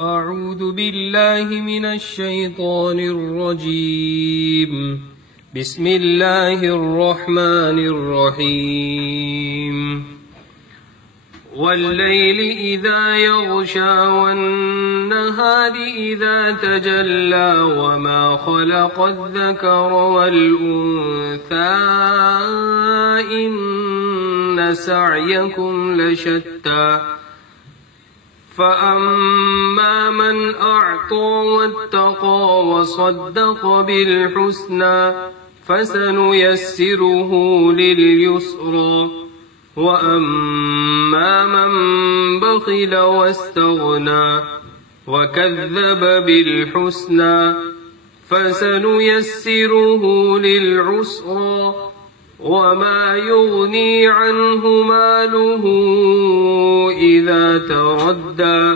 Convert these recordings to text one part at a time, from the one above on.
أعوذ بالله من الشيطان الرجيم. بسم الله الرحمن الرحيم. والليل إذا يغشى والنهار إذا تجلى وما خلق الذكر والأنثى إن سعيكم لشتى فأما من أعطى واتقى وصدق بالحسنى فسنيسره لليسرى وأما من بخل واستغنى وكذب بالحسنى فسنيسره للعسرى وما يغني عنه ماله إذا تردى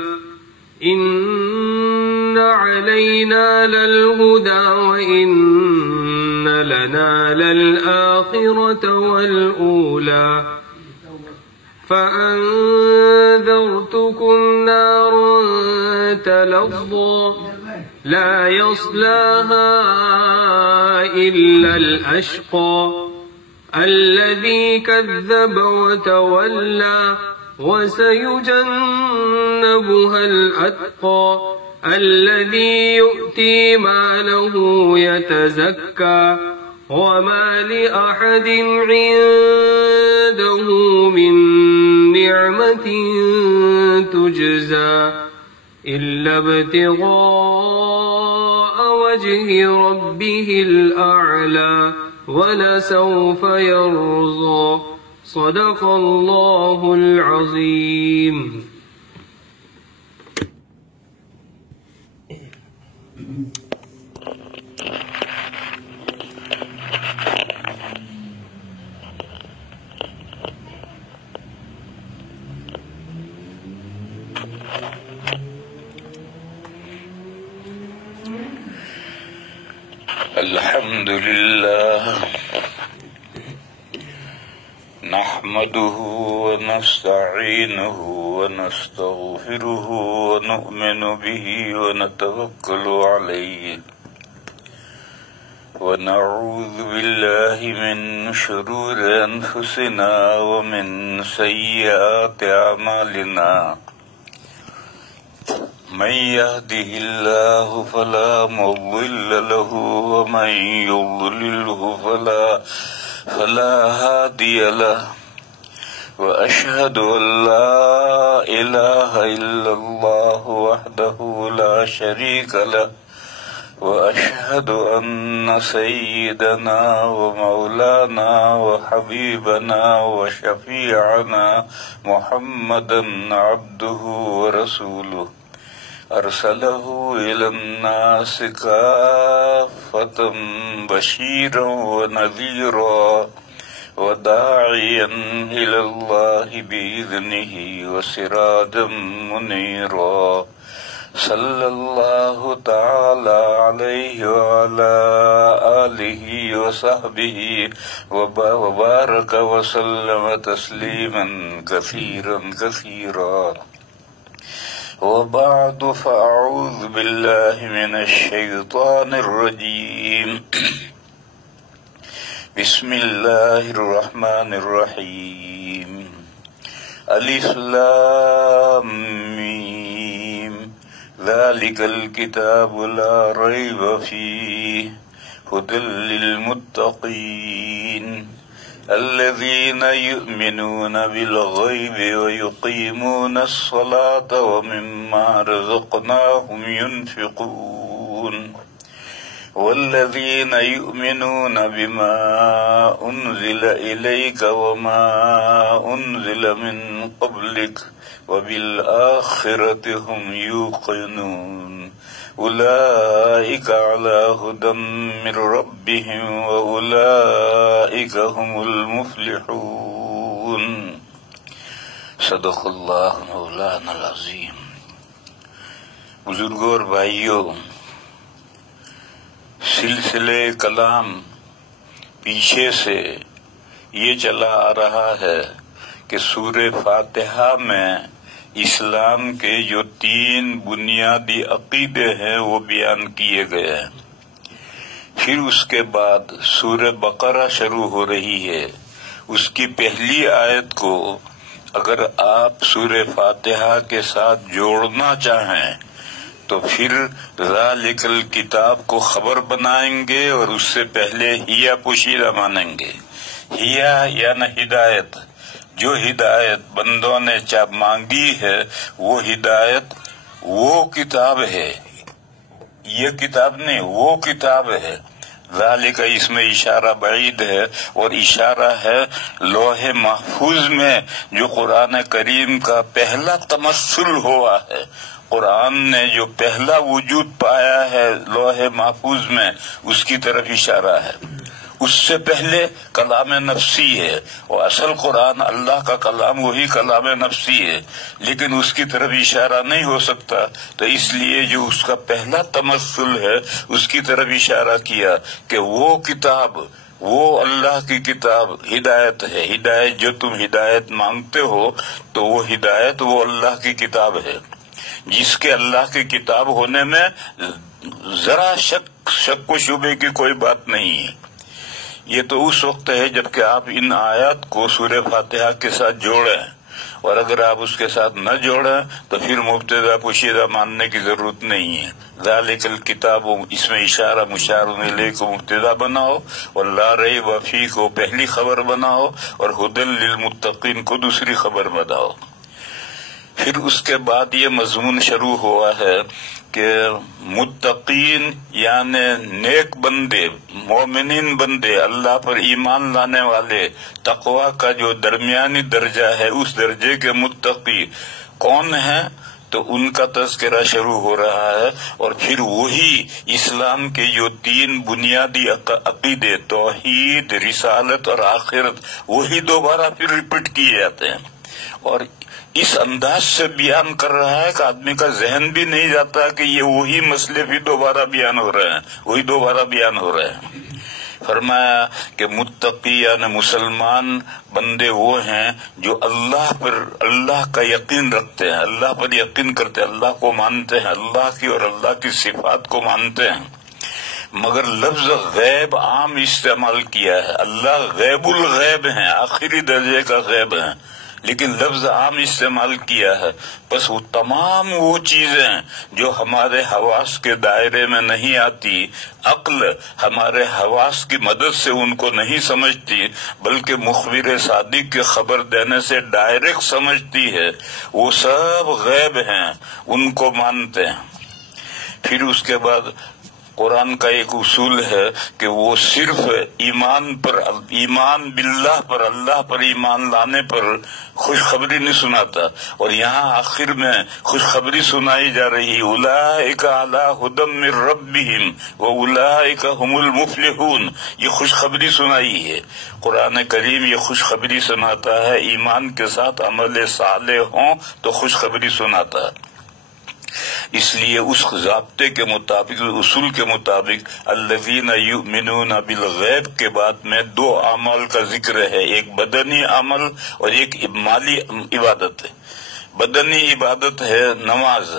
إن علينا للهدى وإن لنا للآخرة والأولى فأنذرتكم نارا تلظى لا يصلاها إلا الأشقى الذي كذب وتولى وسيجنبها الأتقى الذي يؤتي ماله يتزكى وما لأحد عنده من نعمة تجزى إلا ابتغاء وجه ربه الأعلى ولسوف يرضى صدق الله العظيم. الحمد لله نحمده ونستعينه ونستغفره ونؤمن به ونتوكل عليه ونعوذ بالله من شرور أنفسنا ومن سيئات أعمالنا من يهده الله فلا مضل له ومن يضلله فلا هادي له وأشهد أن لا إله إلا الله وحده لا شريك له وأشهد أن سيدنا ومولانا وحبيبنا وشفيعنا محمدا عبده ورسوله أرسله إلى الناس كافة بشيرا ونذيرا وداعيا إلى الله بإذنه وسراجا منيرا صلى الله تعالى عليه وعلى آله وصحبه وبارك وسلم تسليما كثيرا كثيرا وبعد فأعوذ بالله من الشيطان الرجيم بسم الله الرحمن الرحيم ألف لام ميم ذلك الكتاب لا ريب فيه هدى للمتقين الذين يؤمنون بالغيب ويقيمون الصلاة ومما رزقناهم ينفقون والذين يؤمنون بما أنزل إليك وما أنزل من قبلك وبالآخرة هم يوقنون أولئك على هدى من ربهم وأولئك هم المفلحون صدق اللہ مولانا العظیم. بزرگوں اور بھائیوں، سلسلے کلام پیچھے سے یہ چلا آ رہا ہے کہ سورہ فاتحہ میں اسلام کے جو 3 بنیادی عقیدے ہیں وہ بیان کیے گئے ہیں۔ پھر اس کے بعد سورہ بقرہ شروع ہو رہی ہے۔ اس کی پہلی آیت کو اگر آپ سورہ فاتحہ کے ساتھ جوڑنا چاہیں تو پھر ذالک الکتاب کو خبر بنائیں گے اور اس سے پہلے ہیا پوشیدہ مانیں گے۔ ہیا یعنی ہدایت، جو ہدایت بندوں نے مانگی ہے وہ ہدایت وہ کتاب ہے، یہ کتاب نہیں، وہ کتاب ہے۔ ذالک اس میں اشارہ بعید ہے اور اشارہ ہے لوح محفوظ میں جو قرآن کریم کا پہلا تمثل ہوا ہے۔ قرآن نے جو پہلا وجود پایا ہے لوح محفوظ میں، اس کی طرف اشارہ ہے۔ اس سے پہلے کلام نفسی ہے، اور اصل قرآن اللہ کا کلام وہی کلام نفسی ہے، لیکن اس کی طرف اشارہ نہیں ہو سکتا، تو اس لیے جو اس کا پہلا تمثل ہے اس کی طرف اشارہ کیا کہ وہ کتاب، وہ اللہ کی کتاب ہدایت ہے۔ ہدایت جو تم ہدایت مانگتے ہو تو وہ ہدایت وہ اللہ کی کتاب ہے، جس کے اللہ کی کتاب ہونے میں ذرا شک و شبے کی کوئی بات نہیں ہے۔ یہ تو اس وقت ہے جب کہ آپ ان آیات کو سورہ فاتحہ کے ساتھ جوڑیں، اور اگر آپ اس کے ساتھ نہ جوڑیں تو پھر مبتدا پوشیدہ ماننے کی ضرورت نہیں ہے۔ ذالک الکتاب، اس میں اشارہ مشار الیہ کو مبتدا بناؤ اور لا ریب فیہ کو پہلی خبر بناؤ اور ھدی للمتقین کو دوسری خبر بناؤ۔ پھر اس کے بعد یہ مضمون شروع ہوا ہے کہ متقین یعنی نیک بندے، مومنین بندے، اللہ پر ایمان لانے والے، تقوی کا جو درمیانی درجہ ہے اس درجے کے متقی کون ہیں، تو ان کا تذکرہ شروع ہو رہا ہے۔ اور پھر وہی اسلام کے جو 3 بنیادی عقیدے، توحید، رسالت اور آخرت، وہی دوبارہ پھر ریپیٹ کیے جاتے ہیں، اور اس انداز سے بیان کر رہا ہے کہ آدمی کا ذہن بھی نہیں جاتا کہ یہ وہی مسئلے بھی دوبارہ بیان ہو رہے ہیں، وہی دوبارہ بیان ہو رہے ہیں۔ فرمایا کہ متقی یعنی مسلمان بندے وہ ہیں جو اللہ پر، اللہ کا یقین رکھتے ہیں، اللہ پر یقین کرتے ہیں، اللہ کو مانتے ہیں، اللہ کی اور اللہ کی صفات کو مانتے ہیں، مگر لفظ غیب عام استعمال کیا ہے۔ اللہ غیب الغیب ہیں، آخری درجے کا غیب ہیں، لیکن لفظ عام استعمال کیا ہے۔ بس وہ تمام وہ چیزیں جو ہمارے حواس کے دائرے میں نہیں آتی، عقل ہمارے حواس کی مدد سے ان کو نہیں سمجھتی بلکہ مخبر صادق کے خبر دینے سے ڈائریکٹ سمجھتی ہے، وہ سب غیب ہیں، ان کو مانتے ہیں۔ پھر اس کے بعد قرآن کا ایک اصول ہے کہ وہ صرف ایمان پر، ایمان باللہ پر، اللہ پر ایمان لانے پر خوشخبری نہیں سناتا، اور یہاں آخر میں خوشخبری سنائی جا رہی، اولئک علی ھدی من ربہم واولئک ھم المفلحون، یہ خوشخبری سنائی ہے۔ قرآن کریم یہ خوشخبری سناتا ہے، ایمان کے ساتھ عمل صالح ہوں تو خوشخبری سناتا ہے۔ اس لیے اس ضابطے کے مطابق، اصول کے مطابق، الذین یؤمنون بالغیب کے بعد میں 2 اعمال کا ذکر ہے، ایک بدنی عمل اور ایک مالی عبادت ہے۔ بدنی عبادت ہے نماز،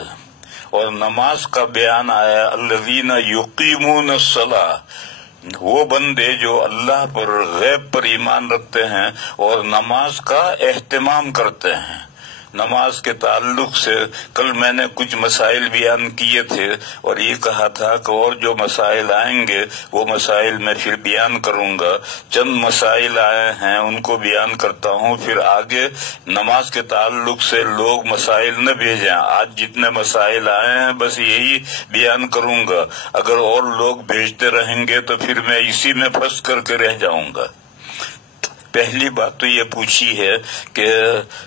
اور نماز کا بیان آیا الذین یقیمون الصلاۃ، وہ بندے جو اللہ پر، غیب پر ایمان رکھتے ہیں اور نماز کا اہتمام کرتے ہیں۔ نماز کے تعلق سے کل میں نے کچھ مسائل بیان کیے تھے، اور یہ کہا تھا کہ اور جو مسائل آئیں گے وہ مسائل میں پھر بیان کروں گا۔ چند مسائل آئے ہیں ان کو بیان کرتا ہوں، پھر آگے نماز کے تعلق سے لوگ مسائل نہ بھیجیں، آج جتنے مسائل آئے ہیں بس یہی بیان کروں گا، اگر اور لوگ بھیجتے رہیں گے تو پھر میں اسی میں پھنس کر کے رہ جاؤں گا۔ پہلی بات تو یہ پوچھی ہے کہ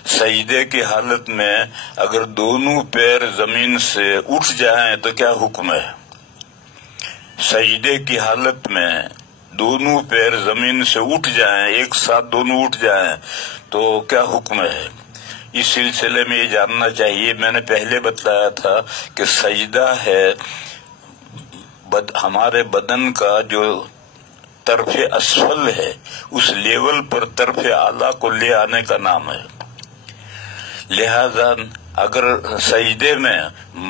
سجدے کی حالت میں اگر دونوں پیر زمین سے اٹھ جائیں تو کیا حکم ہے؟ سجدے کی حالت میں دونوں پیر زمین سے اٹھ جائیں، ایک ساتھ دونوں اٹھ جائیں تو کیا حکم ہے؟ اس سلسلے میں یہ جاننا چاہیے، میں نے پہلے بتلایا تھا کہ سجدہ ہے ہمارے بدن کا جو طرف اسفل ہے، اس لیول پر طرف اعلیٰ کو لے آنے کا نام ہے۔ لہذا اگر سجدے میں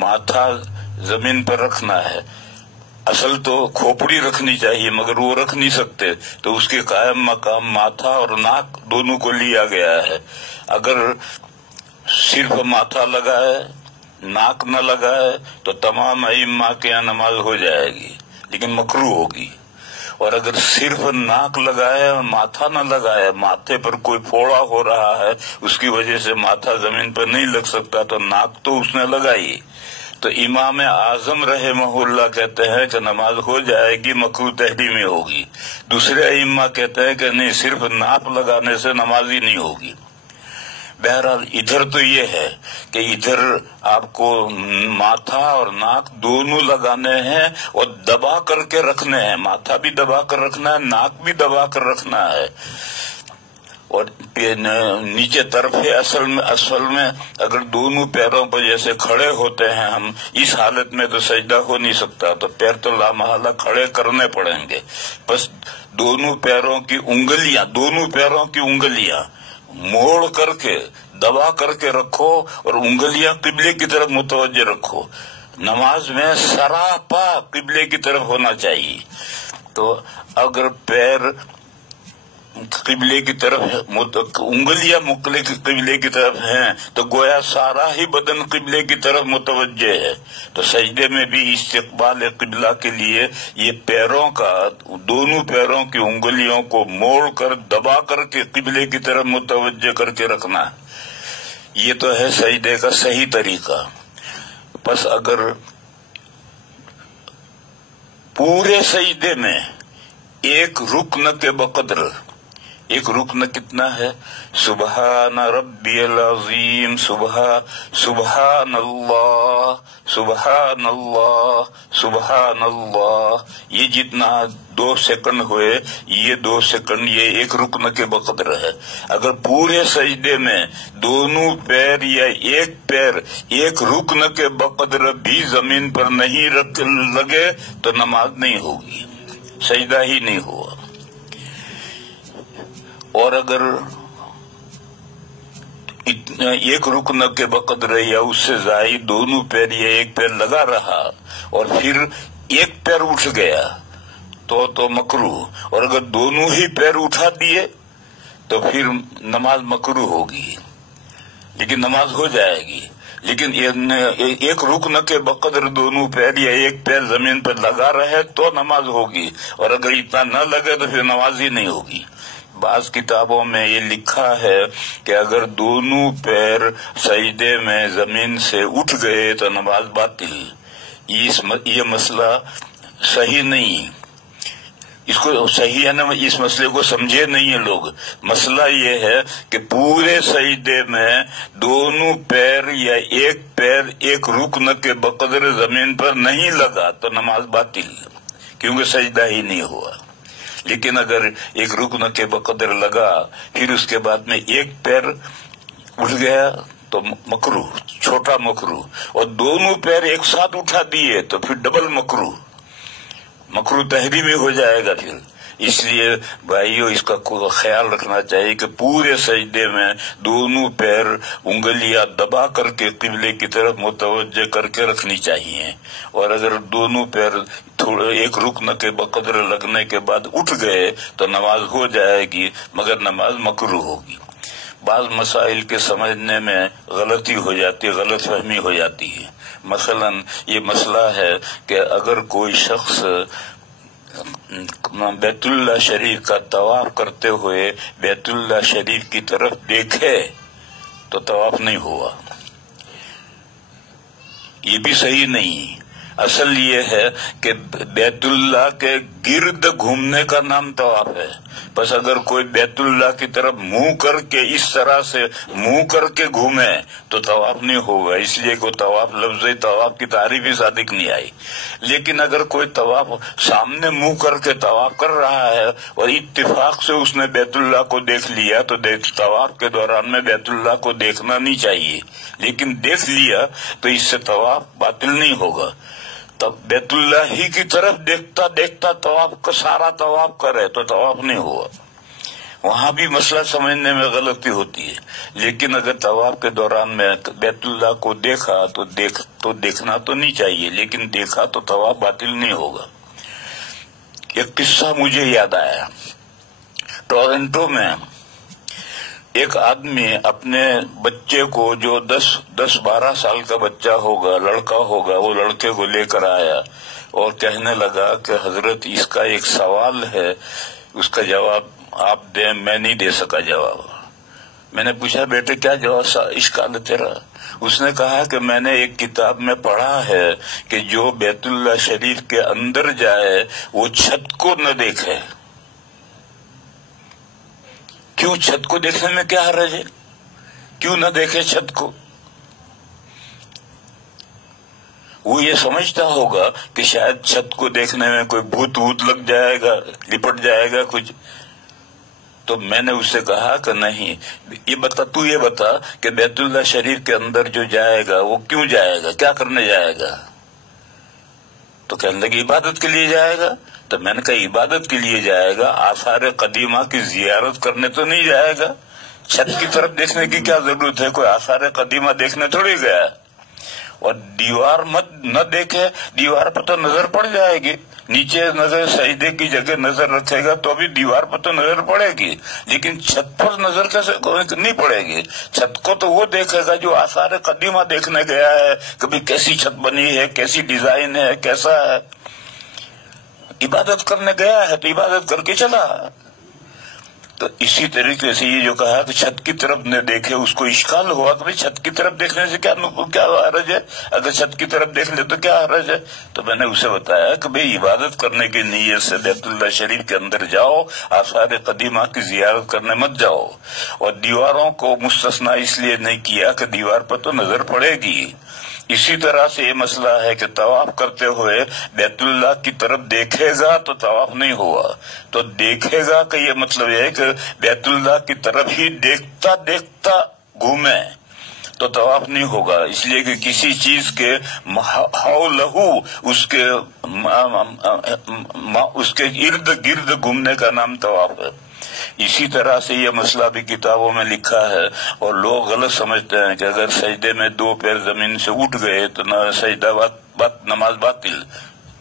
ماتھا زمین پر رکھنا ہے، اصل تو کھوپڑی رکھنی چاہیے مگر وہ رکھ نہیں سکتے، تو اس کے قائم مقام ماتھا اور ناک دونوں کو لیا گیا ہے۔ اگر صرف ماتھا لگا ہے ناک نہ لگا ہے تو تمام ائمہ کے یہاں نماز ہو جائے گی لیکن مکروہ ہوگی، اور اگر صرف ناک لگائے اور ماتھا نہ لگائے، ماتھے پر کوئی پھوڑا ہو رہا ہے اس کی وجہ سے ماتھا زمین پر نہیں لگ سکتا تو ناک تو اس نے لگائی، تو امام اعظم رحمہ اللہ کہتے ہیں کہ نماز ہو جائے گی، مکروہ تحریمی ہوگی۔ دوسرے ائمہ کہتے ہیں کہ نہیں، صرف ناک لگانے سے نماز ہی نہیں ہوگی۔ بہرحال ادھر تو یہ ہے کہ ادھر آپ کو ماتھا اور ناک دونوں لگانے ہیں اور دبا کر کے رکھنے ہیں، ماتھا بھی دبا کر رکھنا ہے، ناک بھی دبا کر رکھنا ہے، اور نیچے طرف اصل میں اگر دونوں پیروں پر جیسے کھڑے ہوتے ہیں ہم، اس حالت میں تو سجدہ ہو نہیں سکتا، تو پیر تو لامحالہ کھڑے کرنے پڑیں گے، بس دونوں پیروں کی انگلیاں موڑ کر کے دبا کر کے رکھو اور انگلیاں قبلے کی طرف متوجہ رکھو۔ نماز میں سراپا قبلے کی طرف ہونا چاہیے، تو اگر پیر قبلے کی طرف انگلیاں قبلے کی طرف ہیں تو گویا سارا ہی بدن قبلے کی طرف متوجہ ہے، تو سجدے میں بھی استقبال قبلہ کے لیے یہ دونوں پیروں کی انگلیوں کو موڑ کر دبا کر کے قبلے کی طرف متوجہ کر کے رکھنا ہے۔ یہ تو ہے سجدے کا صحیح طریقہ۔ بس اگر پورے سجدے میں ایک رکن کے بقدر، ایک رکن کتنا ہے؟ سبحان ربی العظیم، سبحان اللہ، سبحان اللہ، سبحان اللہ، یہ جتنا 2 سیکنڈ ہوئے، یہ 2 سیکنڈ یہ ایک رکن کے بقدر ہے۔ اگر پورے سجدے میں دونوں پیر یا ایک پیر ایک رکن کے بقدر بھی زمین پر نہیں لگے تو نماز نہیں ہوگی، سجدہ ہی نہیں ہوا۔ اور اگر ایک رکن کے بقدر یا اس سے زائد دونوں پیر یا ایک پیر لگا رہا اور پھر ایک پیر اٹھ گیا تو مکروہ، اور اگر دونوں ہی پیر اٹھا دیے تو پھر نماز مکروہ ہوگی، لیکن نماز ہو جائے گی۔ لیکن ایک رکن کے بقدر دونوں پیر یا ایک پیر زمین پر لگا رہے تو نماز ہوگی، اور اگر اتنا نہ لگے تو پھر نماز ہی نہیں ہوگی۔ بعض کتابوں میں یہ لکھا ہے کہ اگر دونوں پیر سجدے میں زمین سے اٹھ گئے تو نماز باطل۔ یہ مسئلہ صحیح نہیں، اس کو صحیح ہے نا، اس مسئلے کو سمجھے نہیں ہیں لوگ۔ مسئلہ یہ ہے کہ پورے سجدے میں دونوں پیر یا ایک پیر ایک رکن کے بقدر زمین پر نہیں لگا تو نماز باطل، کیونکہ سجدہ ہی نہیں ہوا۔ لیکن اگر ایک رکن کے بقدر لگا پھر اس کے بعد میں ایک پیر اٹھ گیا تو مکروہ، چھوٹا مکروہ، اور دونوں پیر ایک ساتھ اٹھا دیے تو پھر ڈبل مکروہ تحریمی ہو جائے گا پھر۔ اس لیے بھائیو اس کا خیال رکھنا چاہیے کہ پورے سجدے میں دونوں پیر انگلیاں دبا کر کے قبلے کی طرف متوجہ کر کے رکھنی چاہیے، اور اگر دونوں پیر تھوڑے ایک رکن کے بقدر لگنے کے بعد اٹھ گئے تو نماز ہو جائے گی مگر نماز مکروہ ہوگی۔ بعض مسائل کے سمجھنے میں غلطی ہو جاتی ہے، غلط فہمی ہو جاتی ہے۔ مثلا یہ مسئلہ ہے کہ اگر کوئی شخص بیت اللہ شریف کا طواف کرتے ہوئے بیت اللہ شریف کی طرف دیکھے تو طواف نہیں ہوا، یہ بھی صحیح نہیں۔ اصل یہ ہے کہ بیت اللہ کے گرد گھومنے کا نام طواف ہے، بس اگر کوئی بیت اللہ کی طرف منہ کر کے اس طرح سے منہ کر کے گھومے تو طواف نہیں ہوگا، اس لیے کہ طواف لفظ طواف کی تعریف ہی صادق نہیں آئی۔ لیکن اگر کوئی طواف سامنے منہ کر کے طواف کر رہا ہے اور اتفاق سے اس نے بیت اللہ کو دیکھ لیا تو طواف کے دوران میں بیت اللہ کو دیکھنا نہیں چاہیے، لیکن دیکھ لیا تو اس سے طواف باطل نہیں ہوگا۔ تب بیت اللہ ہی کی طرف دیکھتا دیکھتا طواف کا سارا طواف کرے تو طواف نہیں ہوا۔ وہاں بھی مسئلہ سمجھنے میں غلطی ہوتی ہے. لیکن اگر طواف کے دوران میں بیت اللہ کو دیکھا تو دیکھنا تو نہیں چاہیے، لیکن دیکھا تو طواف باطل نہیں ہوگا. ایک قصہ مجھے یاد آیا. ٹورنٹو میں ایک آدمی اپنے بچے کو، جو 10-12 سال کا بچہ ہوگا، لڑکا ہوگا، وہ لڑکے کو لے کر آیا اور کہنے لگا کہ حضرت اس کا ایک سوال ہے، اس کا جواب آپ دیں. میں نہیں دے سکا جواب. میں نے پوچھا بیٹے کیا جواب اشکال ہے تیرا؟ اس نے کہا کہ میں نے ایک کتاب میں پڑھا ہے کہ جو بیت اللہ شریف کے اندر جائے وہ چھت کو نہ دیکھے. کیوں؟ چھت کو دیکھنے میں کیا حرج ہے؟ کیوں نہ دیکھے چھت کو؟ وہ یہ سمجھتا ہوگا کہ شاید چھت کو دیکھنے میں کوئی بھوت لگ جائے گا، لپٹ جائے گا کچھ. تو میں نے اس سے کہا کہ نہیں، یہ بتا کہ بیت اللہ شریف کے اندر جو جائے گا وہ کیوں جائے گا، کیا کرنے جائے گا؟ تو کہنے لگے عبادت کے لیے جائے گا. تو میں نے کہا عبادت کے لیے جائے گا، آثار قدیمہ کی زیارت کرنے تو نہیں جائے گا. چھت کی طرف دیکھنے کی کیا ضرورت ہے؟ کوئی آثار قدیمہ دیکھنے تھوڑی گیا. اور دیوار مت نہ دیکھے، دیوار پر تو نظر پڑ جائے گی. نیچے نظر سجدے کی جگہ نظر رکھے گا تو بھی دیوار پر تو نظر پڑے گی، لیکن چھت پر نظر کیسے نہیں پڑے گی؟ چھت کو تو وہ دیکھے گا جو آثار قدیمہ دیکھنے گیا ہے، کبھی کیسی چھت بنی ہے، کیسی ڈیزائن ہے، کیسا ہے. عبادت کرنے گیا ہے تو عبادت کر کے چلا. تو اسی طریقے سے یہ جو کہا کہ چھت کی طرف نہ دیکھے، اس کو اشکال ہوا کہ چھت کی طرف دیکھنے سے کیا حرج ہے؟ اگر چھت کی طرف دیکھ لے تو کیا حرج ہے؟ تو میں نے اسے بتایا کہ بھئی عبادت کرنے کی نیت سے بیت اللہ شریف کے اندر جاؤ، آثار قدیمہ کی زیارت کرنے مت جاؤ. اور دیواروں کو مستثنا اس لیے نہیں کیا کہ دیوار پر تو نظر پڑے گی. اسی طرح سے یہ مسئلہ ہے کہ طواف کرتے ہوئے بیت اللہ کی طرف دیکھے گا تو طواف نہیں ہوا. تو دیکھے گا کہ یہ مطلب ہے کہ بیت اللہ کی طرف ہی دیکھتا دیکھتا گھومے تو طواف نہیں ہوگا. اس لیے کہ کسی چیز کے حولہو، اس کے ارد گرد گھومنے کا نام طواف ہے. اسی طرح سے یہ مسئلہ بھی کتابوں میں لکھا ہے، اور لوگ غلط سمجھتے ہیں کہ اگر سجدے میں 2 پیر زمین سے اٹھ گئے تو سجدہ نماز باطل.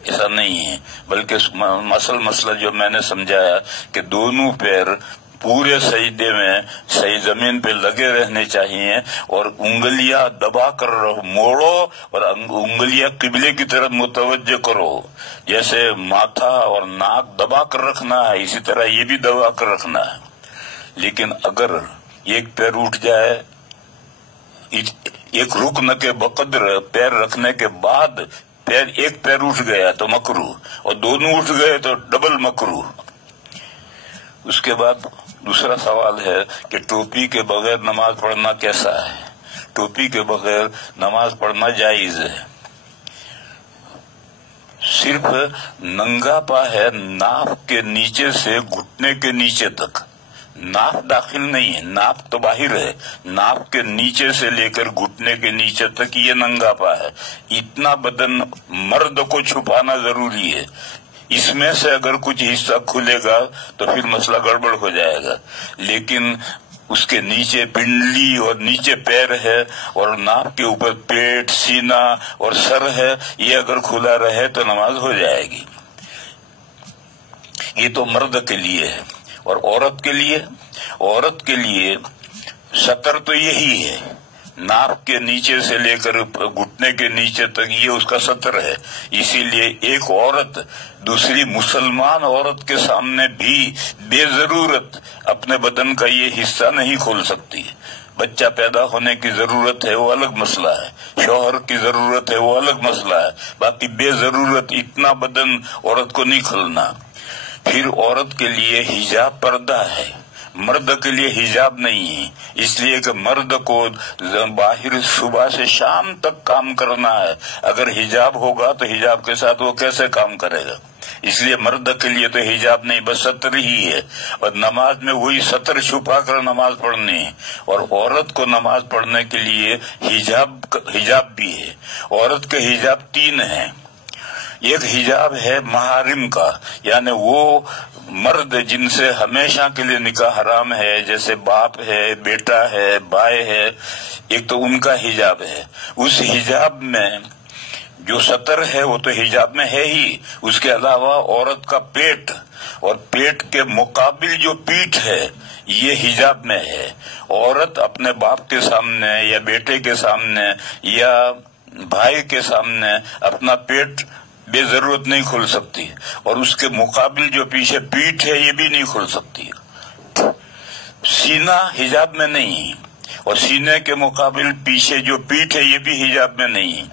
ایسا نہیں ہے، بلکہ مسئلہ جو میں نے سمجھایا کہ دونوں پیر پورے سجدے میں صحیح زمین پہ لگے رہنے چاہیے، اور انگلیاں دبا کر موڑو اور انگلیاں قبلے کی طرف متوجہ کرو. جیسے ماتھا اور ناک دبا کر رکھنا ہے، اسی طرح یہ بھی دبا کر رکھنا ہے. لیکن اگر ایک پیر اٹھ جائے، ایک رکن کے بقدر پیر رکھنے کے بعد ایک پیر اٹھ گیا تو مکروہ، اور دونوں اٹھ گئے تو ڈبل مکروہ. اس کے بعد دوسرا سوال ہے کہ ٹوپی کے بغیر نماز پڑھنا کیسا ہے؟ ٹوپی کے بغیر نماز پڑھنا جائز ہے. صرف ننگا پا ہے ناف کے نیچے سے گھٹنے کے نیچے تک. ناف داخل نہیں ہے، ناف تو باہر ہے. ناف کے نیچے سے لے کر گھٹنے کے نیچے تک یہ ننگا پا ہے. اتنا بدن مرد کو چھپانا ضروری ہے. اس میں سے اگر کچھ حصہ کھلے گا تو پھر مسئلہ گڑبڑ ہو جائے گا. لیکن اس کے نیچے پنڈلی اور نیچے پیر ہے، اور ناک کے اوپر پیٹ، سینہ اور سر ہے، یہ اگر کھلا رہے تو نماز ہو جائے گی. یہ تو مرد کے لیے ہے. اور عورت کے لیے سطر تو یہی ہے، ناک کے نیچے سے لے کر گھٹنے کے نیچے تک یہ اس کا سطر ہے. اسی لیے ایک عورت دوسری مسلمان عورت کے سامنے بھی بے ضرورت اپنے بدن کا یہ حصہ نہیں کھول سکتی. بچہ پیدا ہونے کی ضرورت ہے وہ الگ مسئلہ ہے، شوہر کی ضرورت ہے وہ الگ مسئلہ ہے، باقی بے ضرورت اتنا بدن عورت کو نہیں کھلنا. پھر عورت کے لیے حجاب پردہ ہے، مرد کے لیے حجاب نہیں ہے. اس لیے کہ مرد کو باہر صبح سے شام تک کام کرنا ہے. اگر حجاب ہوگا تو حجاب کے ساتھ وہ کیسے کام کرے گا؟ اس لیے مرد کے لیے تو حجاب نہیں، بس سطر ہی ہے. اور نماز میں وہی سطر چھپا کر نماز پڑھنی ہے. اور عورت کو نماز پڑھنے کے لیے حجاب بھی ہے. عورت کے حجاب 3 ہیں. ایک حجاب ہے محارم کا، یعنی وہ مرد جن سے ہمیشہ کے لیے نکاح حرام ہے، جیسے باپ ہے، بیٹا ہے، بھائی ہے، ایک تو ان کا حجاب ہے، اس حجاب میں جو سطر ہے وہ تو حجاب میں ہے ہی، اس کے علاوہ عورت کا پیٹ اور پیٹ کے مقابل جو پیٹھ ہے یہ حجاب میں ہے۔ عورت اپنے باپ کے سامنے یا بیٹے کے سامنے یا بھائی کے سامنے اپنا پیٹ بے ضرورت نہیں کھول سکتی، اور اس کے مقابل جو پیچھے پیٹھ ہے یہ بھی نہیں کھول سکتی۔ سینہ حجاب میں نہیں، اور سینے کے مقابل پیچھے جو پیٹھ ہے یہ بھی حجاب میں نہیں،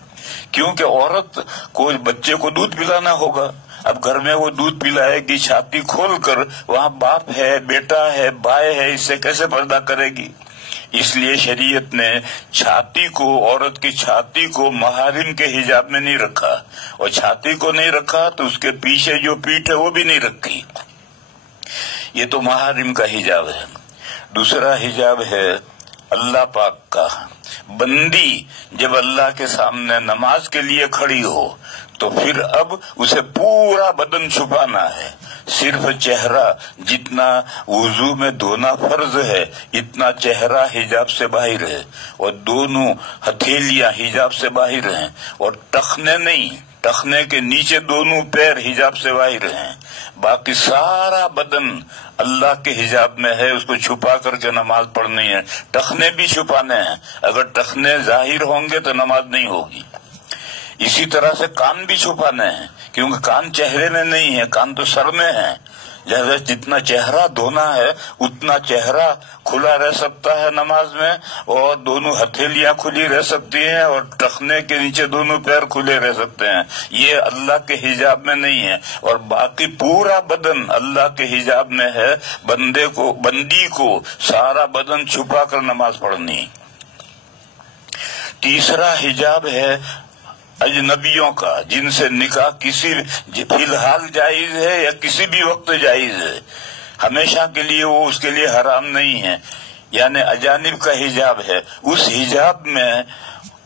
کیونکہ عورت کو بچے کو دودھ پلانا ہوگا۔ اب گھر میں وہ دودھ پلائے گی، چھاتی کھول کر وہاں باپ ہے، بیٹا ہے، بھائی ہے، اس سے کیسے پردہ کرے گی؟ اس لیے شریعت نے چھاتی کو، عورت کی چھاتی کو محارم کے حجاب میں نہیں رکھا، اور چھاتی کو نہیں رکھا تو اس کے پیچھے جو پیٹھ ہے وہ بھی نہیں رکھی۔ یہ تو محارم کا حجاب ہے۔ دوسرا حجاب ہے اللہ پاک کا۔ بندی جب اللہ کے سامنے نماز کے لیے کھڑی ہو تو پھر اب اسے پورا بدن چھپانا ہے، صرف چہرہ جتنا وضو میں دھونا فرض ہے اتنا چہرہ حجاب سے باہر ہے، اور دونوں ہتھیلیاں حجاب سے باہر ہیں، اور ٹخنے نہیں، ٹخنے کے نیچے دونوں پیر حجاب سے باہر ہیں، باقی سارا بدن اللہ کے حجاب میں ہے، اس کو چھپا کر کے نماز پڑھنی ہے۔ ٹخنے بھی چھپانے ہیں، اگر ٹخنے ظاہر ہوں گے تو نماز نہیں ہوگی۔ اسی طرح سے کان بھی چھپانے ہیں، کیونکہ کان چہرے میں نہیں ہے، کان تو سر میں ہے، لہذا جتنا چہرہ دھونا ہے اتنا چہرہ کھلا رہ سکتا ہے نماز میں، اور دونوں ہتھیلیاں کھلی رہ سکتی ہیں، اور ٹخنے کے نیچے دونوں پیر کھلے رہ سکتے ہیں۔ یہ اللہ کے حجاب میں نہیں ہے، اور باقی پورا بدن اللہ کے حجاب میں ہے۔ بندی کو سارا بدن چھپا کر نماز پڑھنی۔ تیسرا حجاب ہے اجنبیوں کا، جن سے نکاح کسی فی الحال جائز ہے یا کسی بھی وقت جائز ہے، ہمیشہ کے لیے وہ اس کے لیے حرام نہیں ہے، یعنی اجانب کا حجاب ہے۔ اس حجاب میں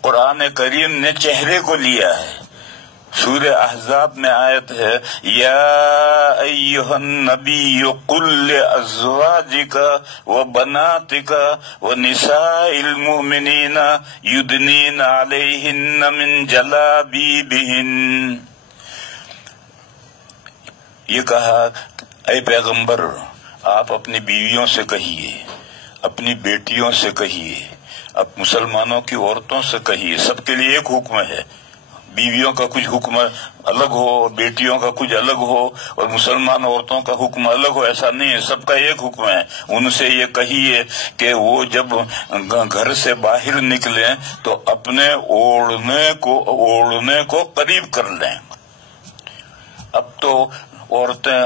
قرآن کریم نے چہرے کو لیا ہے۔ سورہ احزاب میں آیت ہے، یا ایھا النبی قل لازواجک وبناتک ونساء المؤمنین یدنین علیہن من جلابیبہن۔ یہ کہا اے پیغمبر آپ اپنی بیویوں سے کہیے، اپنی بیٹیوں سے کہیے، اب مسلمانوں کی عورتوں سے کہیے، سب کے لیے ایک حکم ہے، بیویوں کا کچھ حکم الگ ہو، بیٹیوں کا کچھ الگ ہو، اور مسلمان عورتوں کا حکم الگ ہو، ایسا نہیں ہے، سب کا ایک حکم ہے۔ ان سے یہ کہیے کہ وہ جب گھر سے باہر نکلیں تو اپنے اوڑھنے کو قریب کر لیں۔ اب تو عورتیں،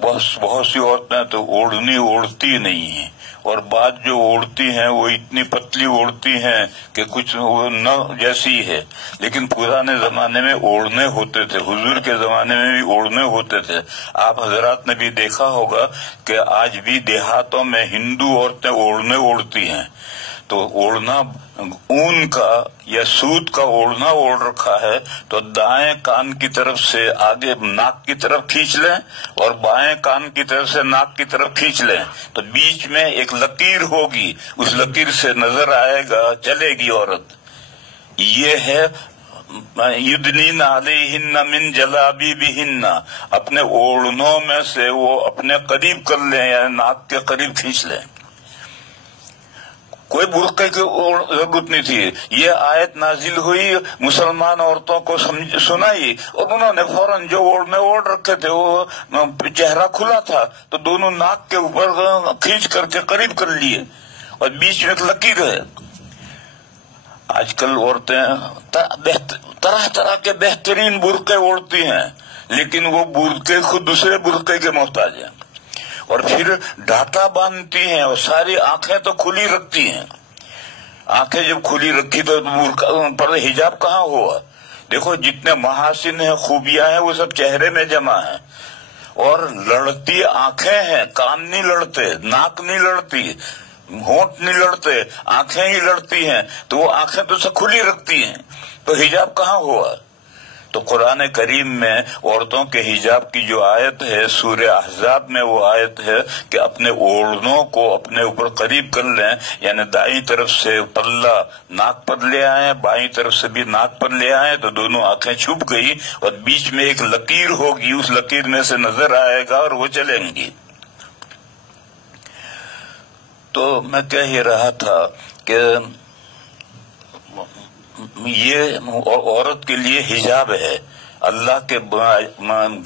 بہت سی عورتیں تو اوڑھنی اوڑھتی نہیں ہیں، اور بعض جو اوڑھتی ہیں وہ اتنی پتلی اوڑھتی ہیں کہ کچھ نہ جیسی ہے، لیکن پرانے زمانے میں اوڑھنے ہوتے تھے، حضور کے زمانے میں بھی اوڑھنے ہوتے تھے۔ آپ حضرات نے بھی دیکھا ہوگا کہ آج بھی دیہاتوں میں ہندو عورتیں اوڑھنے اوڑھتی ہیں، تو اوڑھنا اون کا یا سوت کا اوڑھنا اوڑھ رکھا ہے تو دائیں کان کی طرف سے آگے ناک کی طرف کھینچ لیں، اور بائیں کان کی طرف سے ناک کی طرف کھینچ لیں، تو بیچ میں ایک لکیر ہوگی، اس لکیر سے نظر آئے گا، چلے گی عورت۔ یہ ہے یدنین علیہن من جلابیبہن، اپنے اوڑھنوں میں سے وہ اپنے قریب کر لیں، یعنی ناک کے قریب کھینچ لیں۔ کوئی برقعے کی ضرورت نہیں تھی۔ یہ آیت نازل ہوئی، مسلمان عورتوں کو سنائی، اور انہوں نے فوراً جو اوڑھنے اوڑھ رکھے تھے، وہ چہرہ کھلا تھا تو دونوں ناک کے اوپر کھینچ کر کے قریب کر لیے، اور بیچ میں ایک لکیر ہے۔ آج کل عورتیں طرح طرح کے بہترین برقعے اوڑھتی ہیں، لیکن وہ برقعے خود دوسرے برقعے کے محتاج ہیں، اور پھر ڈھاٹا باندھتی ہیں، اور ساری آنکھیں تو کھلی رکھتی ہیں۔ آنکھیں جب کھلی رکھی تو پر حجاب کہاں ہوا؟ دیکھو جتنے محاسن ہیں، خوبیاں ہیں، وہ سب چہرے میں جمع ہیں، اور لڑتی آنکھیں ہیں، کان نہیں لڑتے، ناک نہیں لڑتی، ہونٹ نہیں لڑتے، آنکھیں ہی لڑتی ہیں، تو وہ آنکھیں تو سب کھلی رکھتی ہیں، تو حجاب کہاں ہوا؟ تو قرآن کریم میں عورتوں کے حجاب کی جو آیت ہے سورہ احزاب میں وہ آیت ہے کہ اپنے اوڑھنوں کو اپنے اوپر قریب کر لیں، یعنی دائیں طرف سے پلہ ناک پر لے آئیں، بائیں طرف سے بھی ناک پر لے آئیں تو دونوں آنکھیں چھپ گئی اور بیچ میں ایک لکیر ہوگی، اس لکیر میں سے نظر آئے گا اور وہ چلیں گی۔ تو میں کہہ ہی رہا تھا کہ یہ عورت کے لیے حجاب ہے، اللہ کے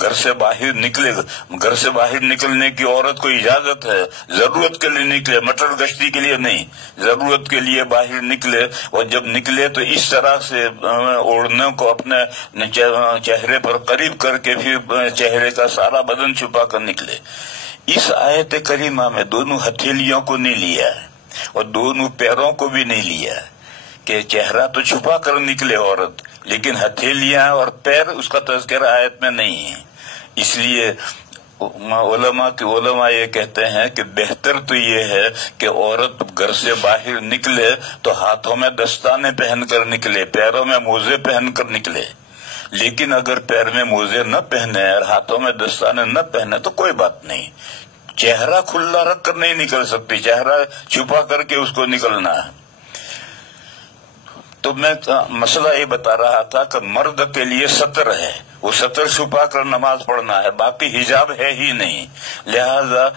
گھر سے باہر نکلنے کی عورت کو اجازت ہے، ضرورت کے لیے نکلے، مٹر گشتی کے لیے نہیں، ضرورت کے لیے باہر نکلے، اور جب نکلے تو اس طرح سے اوڑھنے کو اپنے چہرے پر قریب کر کے پھر چہرے کا سارا بدن چھپا کر نکلے۔ اس آیت کریمہ میں دونوں ہتھیلیوں کو نہیں لیا ہے اور دونوں پیروں کو بھی نہیں لیا ہے کہ چہرہ تو چھپا کر نکلے عورت، لیکن ہتھیلیاں اور پیر اس کا تذکرہ آیت میں نہیں ہے۔ اس لیے علماء یہ کہتے ہیں کہ بہتر تو یہ ہے کہ عورت گھر سے باہر نکلے تو ہاتھوں میں دستانے پہن کر نکلے، پیروں میں موزے پہن کر نکلے، لیکن اگر پیر میں موزے نہ پہنے اور ہاتھوں میں دستانے نہ پہنے تو کوئی بات نہیں، چہرہ کھلا رکھ کر نہیں نکل سکتی، چہرہ چھپا کر کے اس کو نکلنا ہے۔ تو میں مسئلہ یہ بتا رہا تھا کہ مرد کے لیے ستر ہے، وہ ستر چھپا کر نماز پڑھنا ہے، باقی حجاب ہے ہی نہیں، لہذا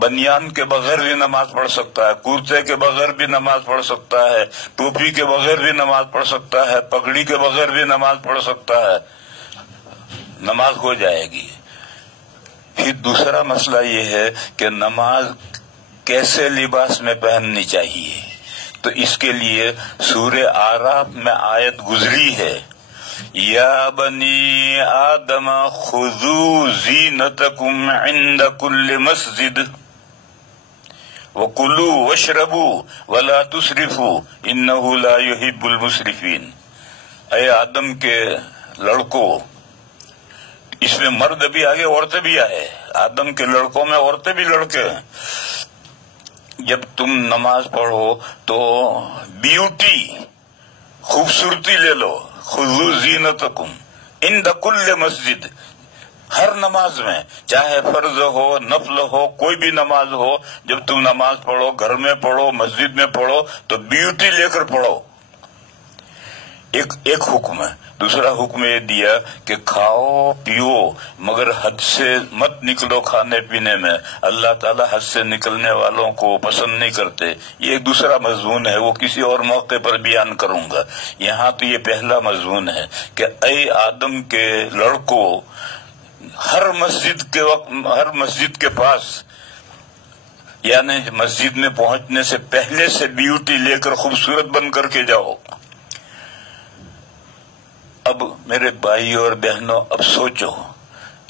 بنیان کے بغیر بھی نماز پڑھ سکتا ہے، کرتے کے بغیر بھی نماز پڑھ سکتا ہے، ٹوپی کے بغیر بھی نماز پڑھ سکتا ہے، پگڑی کے بغیر بھی نماز پڑھ سکتا ہے، نماز ہو جائے گی۔ پھر دوسرا مسئلہ یہ ہے کہ نماز کیسے لباس میں پہننی چاہیے، تو اس کے لیے سورہ اعراف میں آیت گزری ہے، یا بنی آدم خذوا زینتکم عند کل مسجد وکلوا واشربوا ولا تسرفوا انہ لا یحب المسرفین۔ اے آدم کے لڑکوں، اس میں مرد بھی آگے عورتیں بھی آئے، آدم کے لڑکوں میں عورتیں بھی لڑکے ہیں، جب تم نماز پڑھو تو بیوٹی خوبصورتی لے لو، خذوا زینتکم عند کل مسجد، ہر نماز میں، چاہے فرض ہو نفل ہو کوئی بھی نماز ہو، جب تم نماز پڑھو گھر میں پڑھو مسجد میں پڑھو تو بیوٹی لے کر پڑھو۔ ایک حکم ہے۔ دوسرا حکم یہ دیا کہ کھاؤ پیو مگر حد سے مت نکلو کھانے پینے میں، اللہ تعالیٰ حد سے نکلنے والوں کو پسند نہیں کرتے۔ یہ ایک دوسرا مضمون ہے، وہ کسی اور موقع پر بیان کروں گا، یہاں تو یہ پہلا مضمون ہے کہ اے آدم کے لڑکوں، ہر مسجد کے پاس، یعنی مسجد میں پہنچنے سے پہلے سے بیوٹی لے کر خوبصورت بن کر کے جاؤ۔ اب میرے بھائی اور بہنوں، اب سوچو،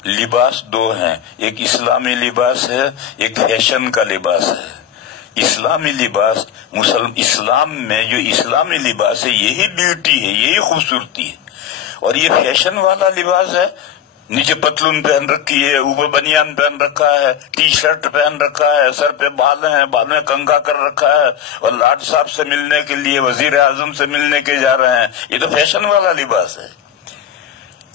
لباس دو ہیں، ایک اسلامی لباس ہے، ایک فیشن کا لباس ہے۔ اسلامی لباس، اسلام میں جو اسلامی لباس ہے یہی بیوٹی ہے، یہی خوبصورتی ہے، اور یہ فیشن والا لباس ہے، نیچے پتلون پہن رکھی ہے، اوپر بنیان پہن رکھا ہے، ٹی شرٹ پہن رکھا ہے، سر پہ بال ہیں، بال میں کنگھا کر رکھا ہے، اور لاٹ صاحب سے ملنے کے لیے، وزیر اعظم سے ملنے کے جا رہے ہیں، یہ تو فیشن والا لباس ہے۔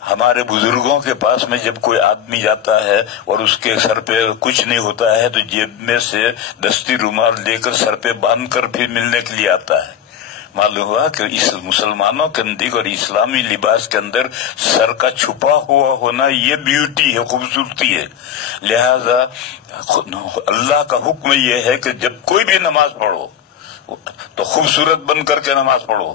ہمارے بزرگوں کے پاس میں جب کوئی آدمی جاتا ہے اور اس کے سر پہ کچھ نہیں ہوتا ہے تو جیب میں سے دستی رومال دے کر سر پہ باندھ کر پھر ملنے کے لیے آتا ہے۔ معلوم ہوا کہ اس مسلمانوں کے نزدیک اور اسلامی لباس کے اندر سر کا چھپا ہوا ہونا یہ بیوٹی ہے، خوبصورتی ہے۔ لہذا اللہ کا حکم یہ ہے کہ جب کوئی بھی نماز پڑھو تو خوبصورت بن کر کے نماز پڑھو،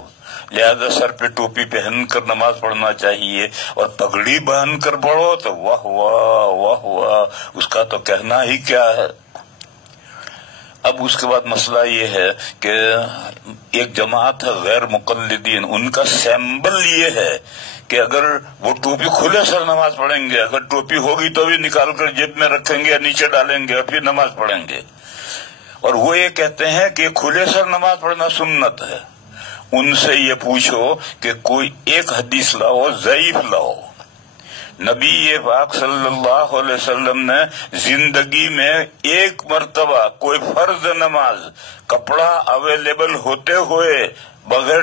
لہذا سر پہ ٹوپی پہن کر نماز پڑھنا چاہیے، اور پگڑی باندھ کر پڑھو تو واہ واہ واہ واہ، اس کا تو کہنا ہی کیا ہے۔ اب اس کے بعد مسئلہ یہ ہے کہ ایک جماعت ہے غیر مقلدین، ان کا سیمبل یہ ہے کہ اگر وہ ٹوپی کھلے سر نماز پڑھیں گے، اگر ٹوپی ہوگی تو بھی نکال کر جیب میں رکھیں گے یا نیچے ڈالیں گے اور پھر نماز پڑھیں گے، اور وہ یہ کہتے ہیں کہ کھلے سر نماز پڑھنا سنت ہے۔ ان سے یہ پوچھو کہ کوئی ایک حدیث لاؤ، ضعیف لاؤ، نبی پاک صلی اللہ علیہ وسلم نے زندگی میں ایک مرتبہ کوئی فرض نماز کپڑا اویلیبل ہوتے ہوئے بغیر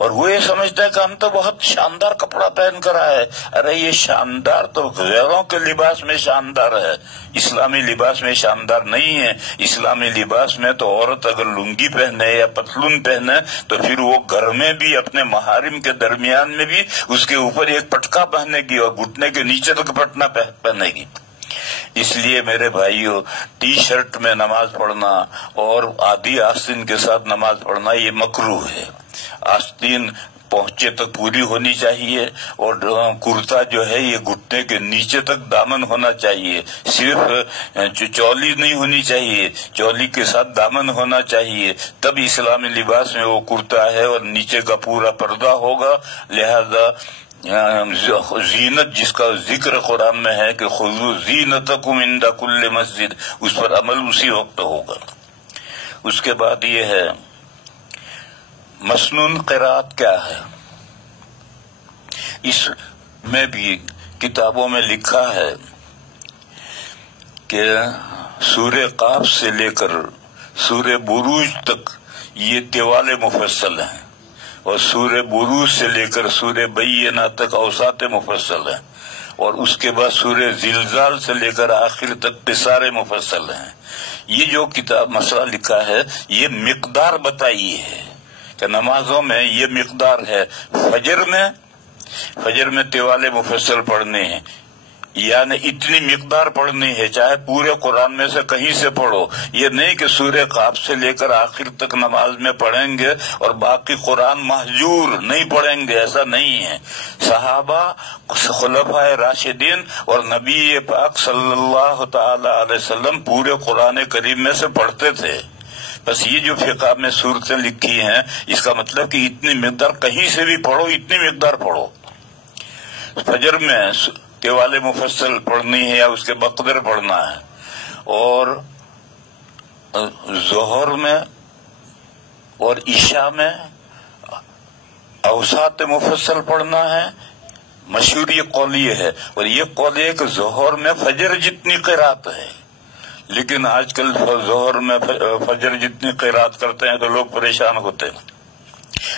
اور وہ یہ سمجھتا ہے کہ ہم تو بہت شاندار کپڑا پہن کر آئے. ارے یہ شاندار تو غیروں کے لباس میں شاندار ہے، اسلامی لباس میں شاندار نہیں ہے. اسلامی لباس میں تو عورت اگر لنگی پہنے یا پتلون پہنے تو پھر وہ گھر میں بھی اپنے محارم کے درمیان میں بھی اس کے اوپر ایک پٹکا پہنے گی اور گھٹنے کے نیچے تک پٹنا پہنے گی. اس لیے میرے بھائیوں، ٹی شرٹ میں نماز پڑھنا اور آدھی آستین کے ساتھ نماز پڑھنا یہ مکروہ ہے. آستین پہنچے تک پوری ہونی چاہیے اور کرتا جو ہے یہ گھٹنے کے نیچے تک دامن ہونا چاہیے. صرف چولی نہیں ہونی چاہیے، چولی کے ساتھ دامن ہونا چاہیے. تب اسلامی لباس میں وہ کرتا ہے اور نیچے کا پورا پردہ ہوگا. لہذا زینت جس کا ذکر قرآن میں ہے کہ خذوا زینتکم عند کل مسجد، اس پر عمل اسی وقت ہوگا. اس کے بعد یہ ہے مسنون قرات کیا ہے. اس میں بھی کتابوں میں لکھا ہے کہ سورہ قاف سے لے کر سورہ بروج تک یہ طوال مفصل ہیں، اور سورہ بروج سے لے کر سورہ بینہ تک اوساط مفصل ہیں، اور اس کے بعد سورہ زلزال سے لے کر آخر تک قصار مفصل ہیں. یہ جو کتاب مسئلہ لکھا ہے یہ مقدار بتائی ہے کہ نمازوں میں یہ مقدار ہے. فجر میں طوال مفصل پڑھنے ہیں، یعنی اتنی مقدار پڑھنی ہے، چاہے پورے قرآن میں سے کہیں سے پڑھو. یہ نہیں کہ سورہ قاف سے لے کر آخر تک نماز میں پڑھیں گے اور باقی قرآن مہجور نہیں پڑھیں گے، ایسا نہیں ہے. صحابہ، خلفائے راشدین اور نبی پاک صلی اللہ تعالی علیہ وسلم پورے قرآن کریم میں سے پڑھتے تھے. بس یہ جو فقہ میں صورتیں لکھی ہیں اس کا مطلب کہ اتنی مقدار کہیں سے بھی پڑھو، اتنی مقدار پڑھو. فجر میں طوال مفصل پڑھنی ہے یا اس کے بقدر پڑھنا ہے، اور ظہر میں اور عشاء میں اوساط مفصل پڑھنا ہے. مشہور یہ قول یہ ہے، اور یہ قول ہے کہ ظہر میں فجر جتنی قرات ہے. لیکن آج کل ظہر میں فجر جتنی قرات کرتے ہیں تو لوگ پریشان ہوتے ہیں.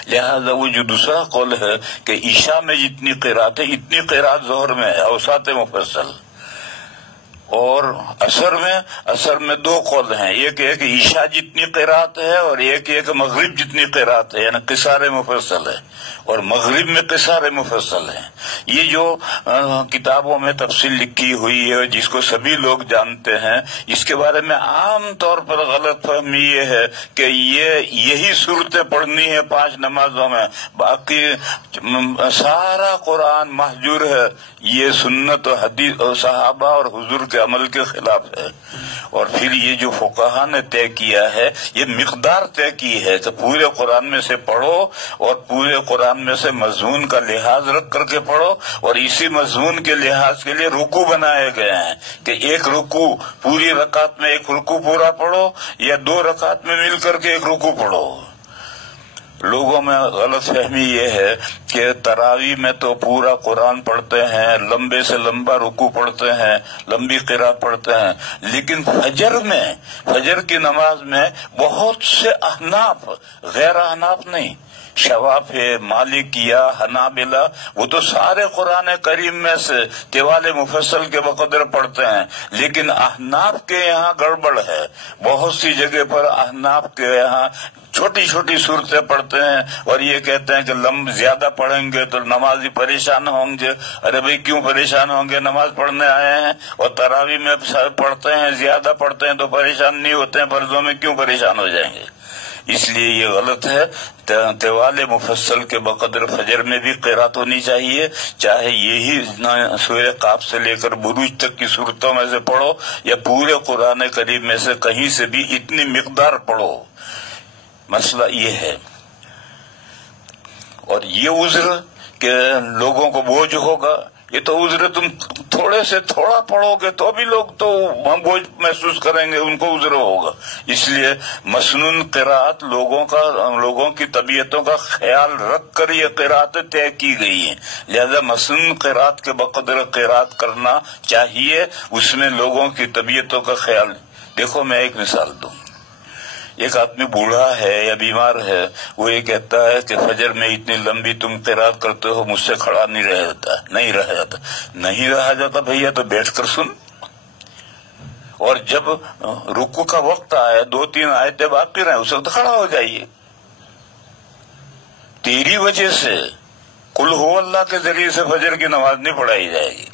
لہذا وہ جو دوسرا قول ہے کہ عشاء میں جتنی قرات ہے اتنی قرات ظہر میں ہے، اوساط مفصل. اور عصر میں دو قول ہیں، ایک ہے کہ عشاء جتنی قرات ہے اور ایک ہے کہ مغرب جتنی قرات ہے، یعنی قصار مفصل ہے، اور مغرب میں قصار مفصل ہے. یہ جو کتابوں میں تفصیل لکھی ہوئی ہے جس کو سبھی لوگ جانتے ہیں، اس کے بارے میں عام طور پر غلط فہمی یہ ہے کہ یہی صورتیں پڑھنی ہے 5 نمازوں میں، باقی سارا قرآن مہجور ہے. یہ سنت و حدیث اور صحابہ اور حضور کے عمل کے خلاف ہے. اور پھر یہ جو فقہا نے طے کیا ہے، یہ مقدار طے کی ہے کہ پورے قرآن میں سے پڑھو اور پورے قرآن میں سے مضمون کا لحاظ رکھ کر کے پڑھو، اور اسی مضمون کے لحاظ کے لیے رکوع بنائے گئے ہیں کہ ایک رکوع پوری رکعت میں ایک رکوع پورا پڑھو یا 2 رکعت میں مل کر کے ایک رکوع پڑھو. لوگوں میں غلط فہمی یہ ہے کہ تراویح میں تو پورا قرآن پڑھتے ہیں، لمبے سے لمبا رکوع پڑھتے ہیں، لمبی قرات پڑھتے ہیں، لیکن فجر کی نماز میں بہت سے احناف، غیر احناف نہیں، شوافع، مالکیہ، حنابلہ، وہ تو سارے قرآن کریم میں سے طوال مفصل کے بقدر پڑھتے ہیں. لیکن احناف کے یہاں گڑبڑ ہے. بہت سی جگہ پر احناف کے یہاں چھوٹی چھوٹی صورتیں پڑھتے ہیں اور یہ کہتے ہیں کہ زیادہ پڑھیں گے تو نمازی پریشان ہوں گے. ارے بھائی کیوں پریشان ہوں گے؟ نماز پڑھنے آئے ہیں، اور تراویح میں پڑھتے ہیں، زیادہ پڑھتے ہیں تو پریشان نہیں ہوتے ہیں، فرضوں میں کیوں پریشان ہو جائیں گے؟ اس لیے یہ غلط ہے. طوال مفصل کے بقدر فجر میں بھی قرات ہونی چاہیے، چاہے یہی سورہ قاف سے لے کر بروج تک کی صورتوں میں سے پڑھو یا پورے قرآن کریم میں سے کہیں سے بھی اتنی مقدار پڑھو. مسئلہ یہ ہے. اور یہ عذر کہ لوگوں کو بوجھ ہوگا، یہ تو عذر تم تھوڑے سے تھوڑا پڑھو گے تو بھی لوگ تو بوجھ محسوس کریں گے، ان کو عذر ہوگا. اس لیے مسنون قرات لوگوں کی طبیعتوں کا خیال رکھ کر یہ قراتیں طے کی گئی ہیں. لہذا مسنون قرات کے بقدر قرات کرنا چاہیے، اس میں لوگوں کی طبیعتوں کا خیال. دیکھو میں ایک مثال دوں. ایک آدمی بوڑھا ہے یا بیمار ہے، وہ یہ کہتا ہے کہ فجر میں اتنی لمبی تم قرات کرتے ہو، مجھ سے کھڑا نہیں رہا جاتا بھیا، تو بیٹھ کر سن، اور جب رکوع کا وقت آئے 2-3 آیتیں باقی رہیں اس وقت کھڑا ہو جائیے۔ تیری وجہ سے قل ہو اللہ کے ذریعے سے فجر کی نماز نہیں پڑھائی جائے گی۔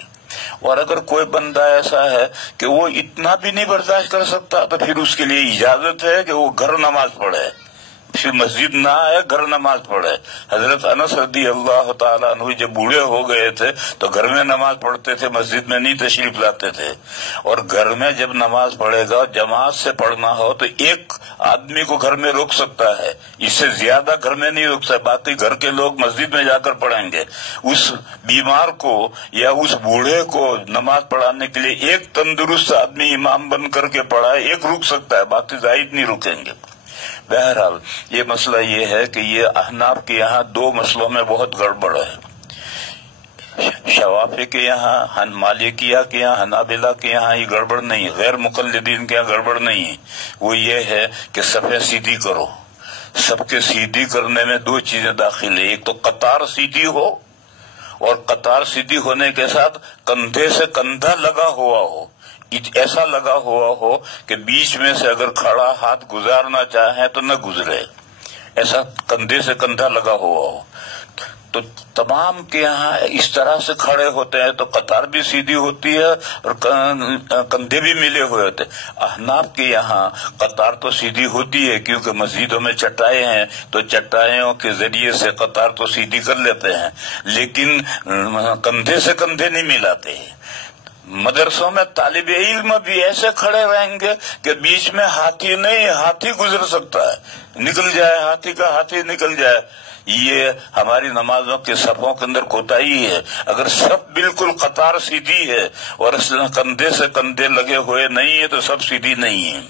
اور اگر کوئی بندہ ایسا ہے کہ وہ اتنا بھی نہیں برداشت کر سکتا تو پھر اس کے لیے اجازت ہے کہ وہ گھر نماز پڑھے، پھر مسجد نہ آئے، گھر نماز پڑھے۔ حضرت انس رضی اللہ تعالیٰ عنہ جب بوڑھے ہو گئے تھے تو گھر میں نماز پڑھتے تھے، مسجد میں نہیں تشریف لاتے تھے۔ اور گھر میں جب نماز پڑھے گا، جماعت سے پڑھنا ہو تو ایک آدمی کو گھر میں روک سکتا ہے، اس سے زیادہ گھر میں نہیں روک سکتا، باقی گھر کے لوگ مسجد میں جا کر پڑھیں گے۔ اس بیمار کو یا اس بوڑھے کو نماز پڑھانے کے لیے ایک تندرست آدمی امام بن کر کے پڑھائے، ایک رک سکتا ہے، باقی زائد نہیں رکیں گے۔ بہرحال یہ مسئلہ یہ ہے کہ یہ احناف کے یہاں 2 مسئلوں میں بہت گڑبڑ ہے۔ شوافی کے یہاں، مالکیہ کے یہاں، حنابلہ کے یہاں یہ گڑبڑ نہیں، غیر مقلدین کے یہاں گڑبڑ نہیں ہے۔ وہ یہ ہے کہ صفیں سیدھی کرو۔ سب کے سیدھی کرنے میں 2 چیزیں داخل ہیں، ایک تو قطار سیدھی ہو، اور قطار سیدھی ہونے کے ساتھ کندھے سے کندھا لگا ہوا ہو، ایسا لگا ہوا ہو کہ بیچ میں سے اگر کھڑا ہاتھ گزارنا چاہے تو نہ گزرے، ایسا کندھے سے کندھا لگا ہوا ہو۔ تو تمام کے یہاں اس طرح سے کھڑے ہوتے ہیں تو قطار بھی سیدھی ہوتی ہے اور کندھے بھی ملے ہوئے ہوتے ہیں۔ احناف کے یہاں قطار تو سیدھی ہوتی ہے کیونکہ مسجدوں میں چٹائیں ہیں تو چٹائیوں کے ذریعے سے قطار تو سیدھی کر لیتے ہیں، لیکن کندھے سے کندھے نہیں ملاتے ہیں۔ مدرسوں میں طالب علم بھی ایسے کھڑے رہیں گے کہ بیچ میں ہاتھی نہیں، ہاتھی گزر سکتا ہے، نکل جائے، ہاتھی کا ہاتھی نکل جائے۔ یہ ہماری نمازوں کے صفوں کے اندر کوتاہی ہے۔ اگر صف بالکل قطار سیدھی ہے اور کندھے سے کندھے لگے ہوئے نہیں ہے تو صف سیدھی نہیں ہے۔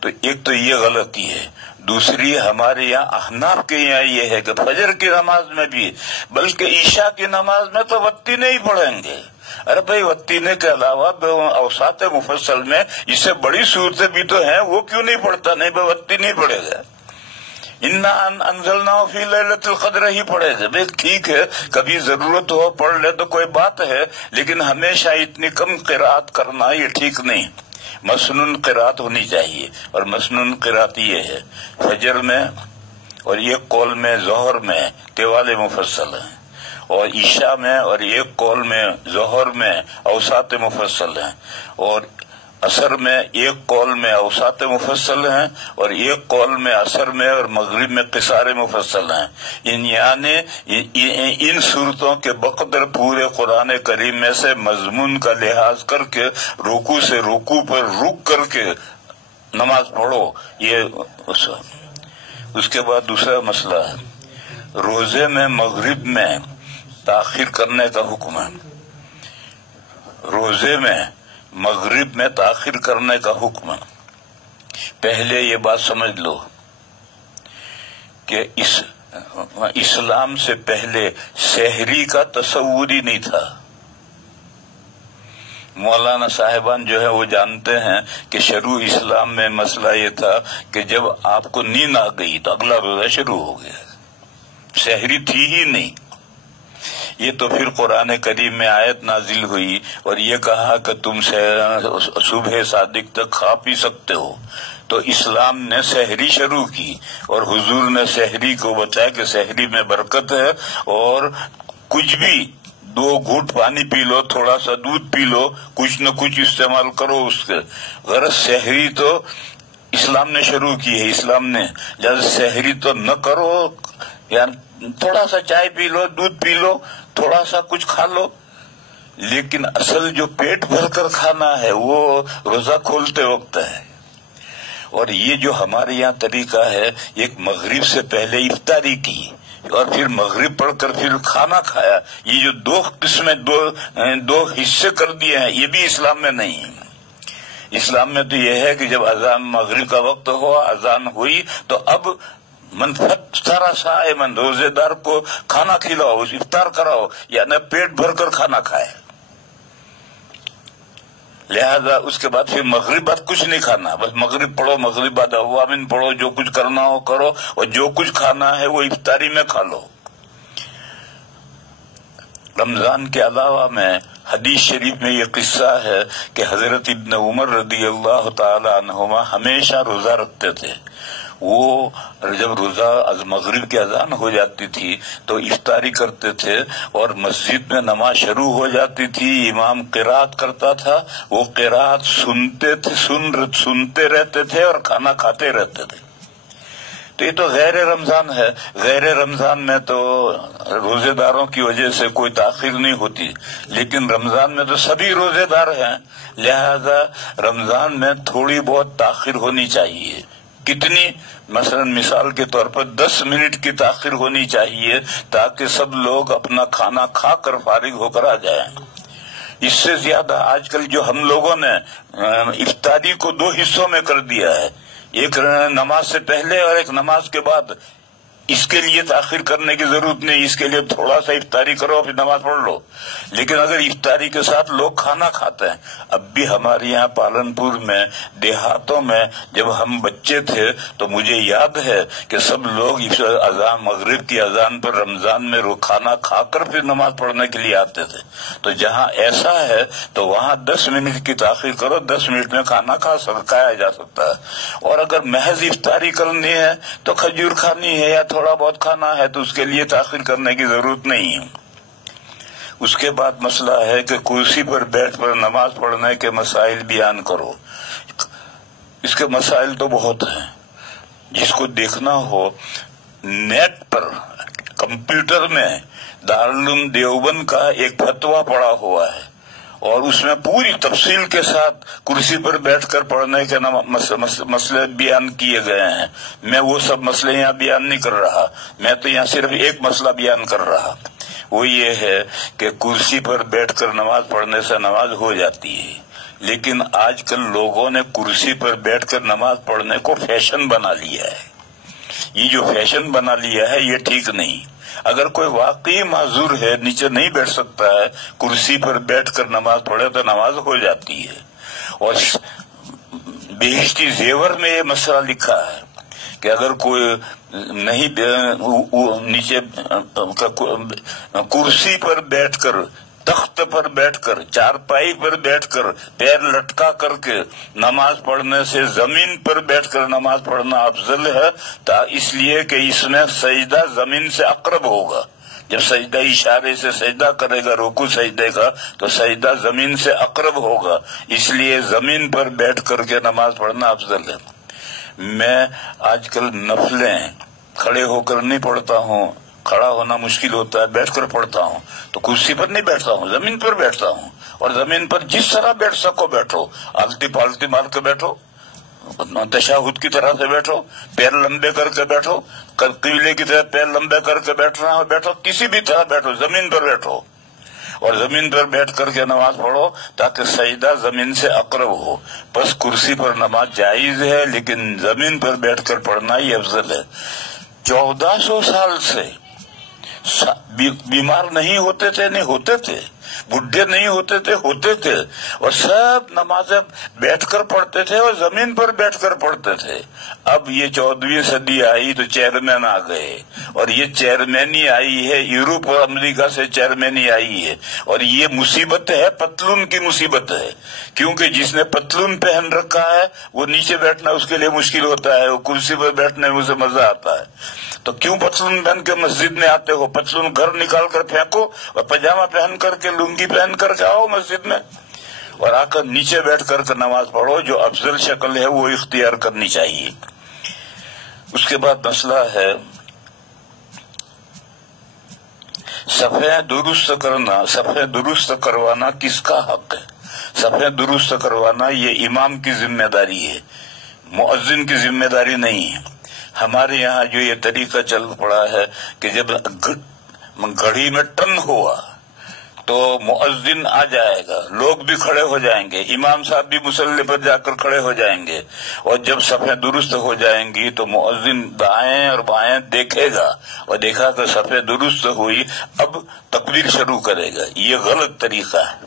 تو ایک تو یہ غلطی ہے۔ دوسری ہمارے یہاں احناف کے یہاں یہ ہے کہ فجر کی نماز میں بھی، بلکہ عشاء کی نماز میں تو وتی نہیں پڑھیں گے۔ ارے بھائی وتینے کے علاوہ اوساط مفصل میں اس سے بڑی صورتیں بھی تو ہیں، وہ کیوں نہیں پڑھتا؟ نہیں بھائی وتی نہیں پڑھے گا، انا انزلناہ فی لیلۃ القدر ہی پڑھے گا۔ بھائی ٹھیک ہے، کبھی ضرورت ہو پڑھ لے تو کوئی بات ہے، لیکن ہمیشہ اتنی کم قرات کرنا یہ ٹھیک نہیں۔ مسنون قرات ہونی چاہیے، اور مسنون قرات یہ ہے فجر میں اور ایک قول میں ظہر میں طوال مفصل ہیں، اور عشاء میں اور ایک قول میں ظہر میں اوساط مفصل ہیں، اور عصر میں ایک قول میں اوساط مفصل ہیں، اور ایک قول میں عصر میں اور مغرب میں قصار مفصل ہیں۔ یعنی ان صورتوں کے بقدر پورے قرآن کریم میں سے مضمون کا لحاظ کر کے رکوع سے رکوع پر رک کر کے نماز پڑھو۔ یہ اس کے بعد دوسرا مسئلہ ہے، روزے میں مغرب میں تاخیر کرنے کا حکم ہے۔ روزے میں مغرب میں تاخیر کرنے کا حکم ہے۔ پہلے یہ بات سمجھ لو کہ اسلام سے پہلے سحری کا تصور ہی نہیں تھا۔ مولانا صاحبان جو ہے وہ جانتے ہیں کہ شروع اسلام میں مسئلہ یہ تھا کہ جب آپ کو نیند آ گئی تو اگلا روزہ شروع ہو گیا، سحری تھی ہی نہیں۔ یہ تو پھر قرآن کریم میں آیت نازل ہوئی اور یہ کہا کہ تم صبح صادق تک کھا پی سکتے ہو، تو اسلام نے سحری شروع کی، اور حضور نے سحری کو بتایا کہ سحری میں برکت ہے، اور کچھ بھی 2 گھونٹ پانی پی لو، تھوڑا سا دودھ پی لو، کچھ نہ کچھ استعمال کرو اس کے۔ غرض سحری تو اسلام نے شروع کی ہے، اسلام نے جب سحری تو نہ کرو، یعنی تھوڑا سا چائے پی لو، دودھ پی لو، تھوڑا سا کچھ کھا لو، لیکن اصل جو پیٹ بھر کر کھانا ہے وہ روزہ کھولتے وقت ہے۔ اور یہ جو ہمارے یہاں طریقہ ہے، ایک مغرب سے پہلے افطاری کی اور پھر مغرب پڑھ کر پھر کھانا کھایا، یہ جو 2 قسمیں 2 حصے کر دیے ہیں، یہ بھی اسلام میں نہیں ہے۔ اسلام میں تو یہ ہے کہ جب اذان مغرب کا وقت ہوا، اذان ہوئی، تو اب من فطر صائما، روزے دار کو کھانا کھلاؤ، افطار کراؤ، یعنی پیٹ بھر کر کھانا کھائے۔ لہذا اس کے بعد پھر مغرب بعد کچھ نہیں کھانا، بس مغرب پڑھو، مغرب بعد اوامن پڑھو، جو کچھ کرنا ہو کرو، اور جو کچھ کھانا ہے وہ افطاری میں کھا لو۔ رمضان کے علاوہ میں حدیث شریف میں یہ قصہ ہے کہ حضرت ابن عمر رضی اللہ تعالی عنہما ہمیشہ روزہ رکھتے تھے۔ وہ جب روزہ از مغرب کی اذان ہو جاتی تھی تو افطاری کرتے تھے، اور مسجد میں نماز شروع ہو جاتی تھی، امام قرات کرتا تھا، وہ قرات سنتے رہتے تھے اور کھانا کھاتے رہتے تھے۔ تو یہ تو غیر رمضان ہے۔ غیر رمضان میں تو روزے داروں کی وجہ سے کوئی تاخیر نہیں ہوتی، لیکن رمضان میں تو سبھی روزے دار ہیں، لہذا رمضان میں تھوڑی بہت تاخیر ہونی چاہیے۔ کتنی؟ مثلا مثال کے طور پر 10 منٹ کی تاخیر ہونی چاہیے، تاکہ سب لوگ اپنا کھانا کھا کر فارغ ہو کر آ جائیں۔ اس سے زیادہ آج کل جو ہم لوگوں نے افطاری کو 2 حصوں میں کر دیا ہے، ایک نماز سے پہلے اور ایک نماز کے بعد، اس کے لیے تاخیر کرنے کی ضرورت نہیں، اس کے لیے تھوڑا سا افطاری کرو پھر نماز پڑھ لو۔ لیکن اگر افطاری کے ساتھ لوگ کھانا کھاتے ہیں، اب بھی ہمارے یہاں پالنپور میں دیہاتوں میں جب ہم بچے تھے تو مجھے یاد ہے کہ سب لوگ اذان مغرب کی اذان پر رمضان میں کھانا کھا کر پھر نماز پڑھنے کے لیے آتے تھے۔ تو جہاں ایسا ہے تو وہاں 10 منٹ کی تاخیر کرو، 10 منٹ میں کھانا کھایا جا سکتا ہے۔ اور اگر محض افطاری کرنی ہے تو کھجور کھانی ہے یا تھوڑا بہت کھانا ہے تو اس کے لیے تاخیر کرنے کی ضرورت نہیں ہے۔ اس کے بعد مسئلہ ہے کہ کرسی پر بیٹھ کر نماز پڑھنے کے مسائل بیان کرو۔ اس کے مسائل تو بہت ہیں، جس کو دیکھنا ہو نیٹ پر کمپیوٹر میں دارالعلوم دیوبند کا ایک فتویٰ پڑا ہوا ہے، اور اس میں پوری تفصیل کے ساتھ کرسی پر بیٹھ کر پڑھنے کے مسئلے بیان کیے گئے ہیں۔ میں وہ سب مسئلے یہاں بیان نہیں کر رہا، میں تو یہاں صرف ایک مسئلہ بیان کر رہا، وہ یہ ہے کہ کرسی پر بیٹھ کر نماز پڑھنے سے نماز ہو جاتی ہے، لیکن آج کل لوگوں نے کرسی پر بیٹھ کر نماز پڑھنے کو فیشن بنا لیا ہے۔ یہ جو فیشن بنا لیا ہے یہ ٹھیک نہیں۔ اگر کوئی واقعی معذور ہے، نیچے نہیں بیٹھ سکتا ہے، کرسی پر بیٹھ کر نماز پڑھے تو نماز ہو جاتی ہے۔ اور بہشتی زیور میں یہ مسئلہ لکھا ہے کہ اگر کوئی نہیں نیچے کرسی پر بیٹھ کر، تخت پر بیٹھ کر، چارپائی پر بیٹھ کر، پیر لٹکا کر کے نماز پڑھنے سے زمین پر بیٹھ کر نماز پڑھنا افضل ہے، اس لیے کہ اس میں سجدہ زمین سے اقرب ہوگا۔ جب سجدہ اشارے سے سجدہ کرے گا رکوع سجدے کا تو سجدہ زمین سے اقرب ہوگا، اس لیے زمین پر بیٹھ کر کے نماز پڑھنا افضل ہے۔ میں آج کل نفلیں کھڑے ہو کر نہیں پڑھتا ہوں، کھڑا ہونا مشکل ہوتا ہے، بیٹھ کر پڑھتا ہوں، تو کرسی پر نہیں بیٹھتا ہوں، زمین پر بیٹھتا ہوں، اور زمین پر جس طرح بیٹھ سکو بیٹھو، آلتی پالتی مار کے بیٹھو، تشہد کی طرح سے بیٹھو، پیر لمبے کر کے بیٹھو، قبلے کی طرح پیر لمبے کر کے بیٹھنا ہو بیٹھو، کسی بھی طرح بیٹھو، زمین پر بیٹھو، اور زمین پر بیٹھ کر کے نماز پڑھو تاکہ سجدہ زمین سے اقرب ہو۔ بس کرسی پر نماز جائز ہے، لیکن زمین پر بیٹھ کر پڑھنا ہی افضل ہے۔ 1400 سال سے بیمار نہیں ہوتے تھے، نہیں ہوتے تھے، بڈھے نہیں ہوتے تھے، ہوتے تھے، اور سب نمازیں بیٹھ کر پڑھتے تھے اور زمین پر بیٹھ کر پڑھتے تھے۔ اب یہ 14ویں صدی آئی تو چیئرمین آ گئے، اور یہ چیئرمینی آئی ہے، یورپ اور امریکہ سے چیئرمینی آئی ہے، اور یہ مصیبت ہے، پتلون کی مصیبت ہے، کیونکہ جس نے پتلون پہن رکھا ہے وہ نیچے بیٹھنا اس کے لیے مشکل ہوتا ہے، وہ کرسی پر بیٹھنے میں اسے مزہ آتا ہے۔ تو کیوں پتلون پہن کے مسجد میں آتے ہو؟ پتلون گھر نکال کر پھینکو اور پاجامہ پہن کر کے، لنگی پہن کر کے آؤ مسجد میں، اور آ کر نیچے بیٹھ کر نماز پڑھو۔ جو افضل شکل ہے وہ اختیار کرنی چاہیے۔ اس کے بعد مسئلہ ہے صفحے درست کرنا، صفحے درست کروانا کس کا حق ہے؟ صفحے درست کروانا یہ امام کی ذمہ داری ہے، مؤذن کی ذمہ داری نہیں ہے۔ ہمارے یہاں جو یہ طریقہ چل پڑا ہے کہ جب گھڑی میں ٹن ہوا تو مؤذن آ جائے گا، لوگ بھی کھڑے ہو جائیں گے، امام صاحب بھی مصلی پر جا کر کھڑے ہو جائیں گے، اور جب صفیں درست ہو جائیں گی تو مؤذن دائیں اور بائیں دیکھے گا، اور دیکھا کہ صفیں درست ہوئی، اب تکبیر شروع کرے گا۔ یہ غلط طریقہ ہے۔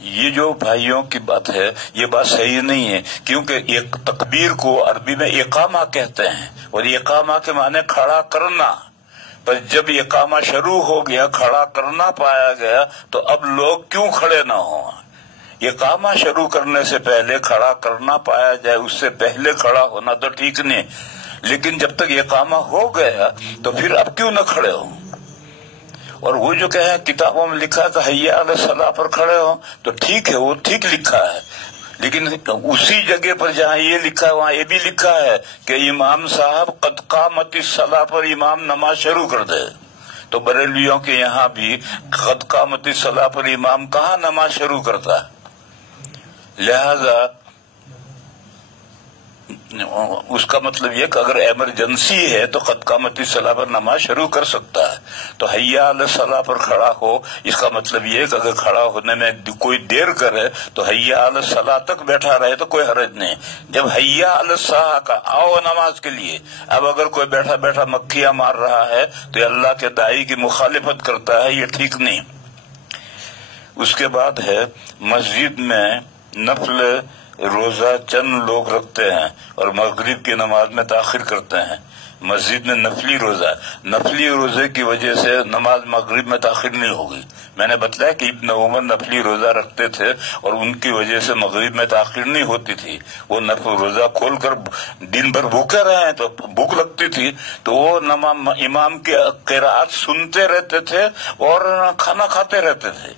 یہ جو بھائیوں کی بات ہے یہ بات صحیح نہیں ہے، کیونکہ ایک تکبیر کو عربی میں اقامہ کہتے ہیں، اور اقامہ کے معنی کھڑا کرنا، پر جب اقامہ شروع ہو گیا، کھڑا کرنا پایا گیا، تو اب لوگ کیوں کھڑے نہ ہوں؟ اقامہ شروع کرنے سے پہلے کھڑا کرنا پایا جائے، اس سے پہلے کھڑا ہونا تو ٹھیک نہیں، لیکن جب تک اقامہ ہو گیا تو پھر اب کیوں نہ کھڑے ہوں؟ اور وہ جو کہیں کتابوں میں لکھا کہ حیا علی الصلاۃ پر کھڑے ہوں، تو ٹھیک ہے، وہ ٹھیک لکھا ہے، لیکن اسی جگہ پر جہاں یہ لکھا ہے وہاں یہ بھی لکھا ہے کہ امام صاحب قد قامت الصلاۃ پر امام نماز شروع کر دے، تو بریلویوں کے یہاں بھی قد قامت الصلاۃ پر امام کہاں نماز شروع کرتا ہے؟ لہذا اس کا مطلب یہ کہ اگر ایمرجنسی ہے تو قد قامت الصلاۃ پر نماز شروع کر سکتا ہے، تو حیا علی الصلاۃ پر کھڑا ہو، اس کا مطلب یہ کہ اگر کھڑا ہونے میں کوئی دیر کرے تو حیا علی الصلاۃ تک بیٹھا رہے تو کوئی حرج نہیں۔ جب حیا علی الصلاۃ کا آؤ نماز کے لیے، اب اگر کوئی بیٹھا بیٹھا مکھیاں مار رہا ہے تو یہ اللہ کے داعی کی مخالفت کرتا ہے، یہ ٹھیک نہیں۔ اس کے بعد ہے مسجد میں نفل روزہ چند لوگ رکھتے ہیں اور مغرب کی نماز میں تاخیر کرتے ہیں۔ مسجد میں نفلی روزے کی وجہ سے نماز مغرب میں تاخیر نہیں ہوگی۔ میں نے بتلایا کہ ابن عمر نفلی روزہ رکھتے تھے اور ان کی وجہ سے مغرب میں تاخیر نہیں ہوتی تھی، وہ نفل روزہ کھول کر دن بھر بھوکے رہے تو بھوک لگتی تھی، تو وہ امام کی قرات سنتے رہتے تھے اور کھانا کھاتے رہتے تھے۔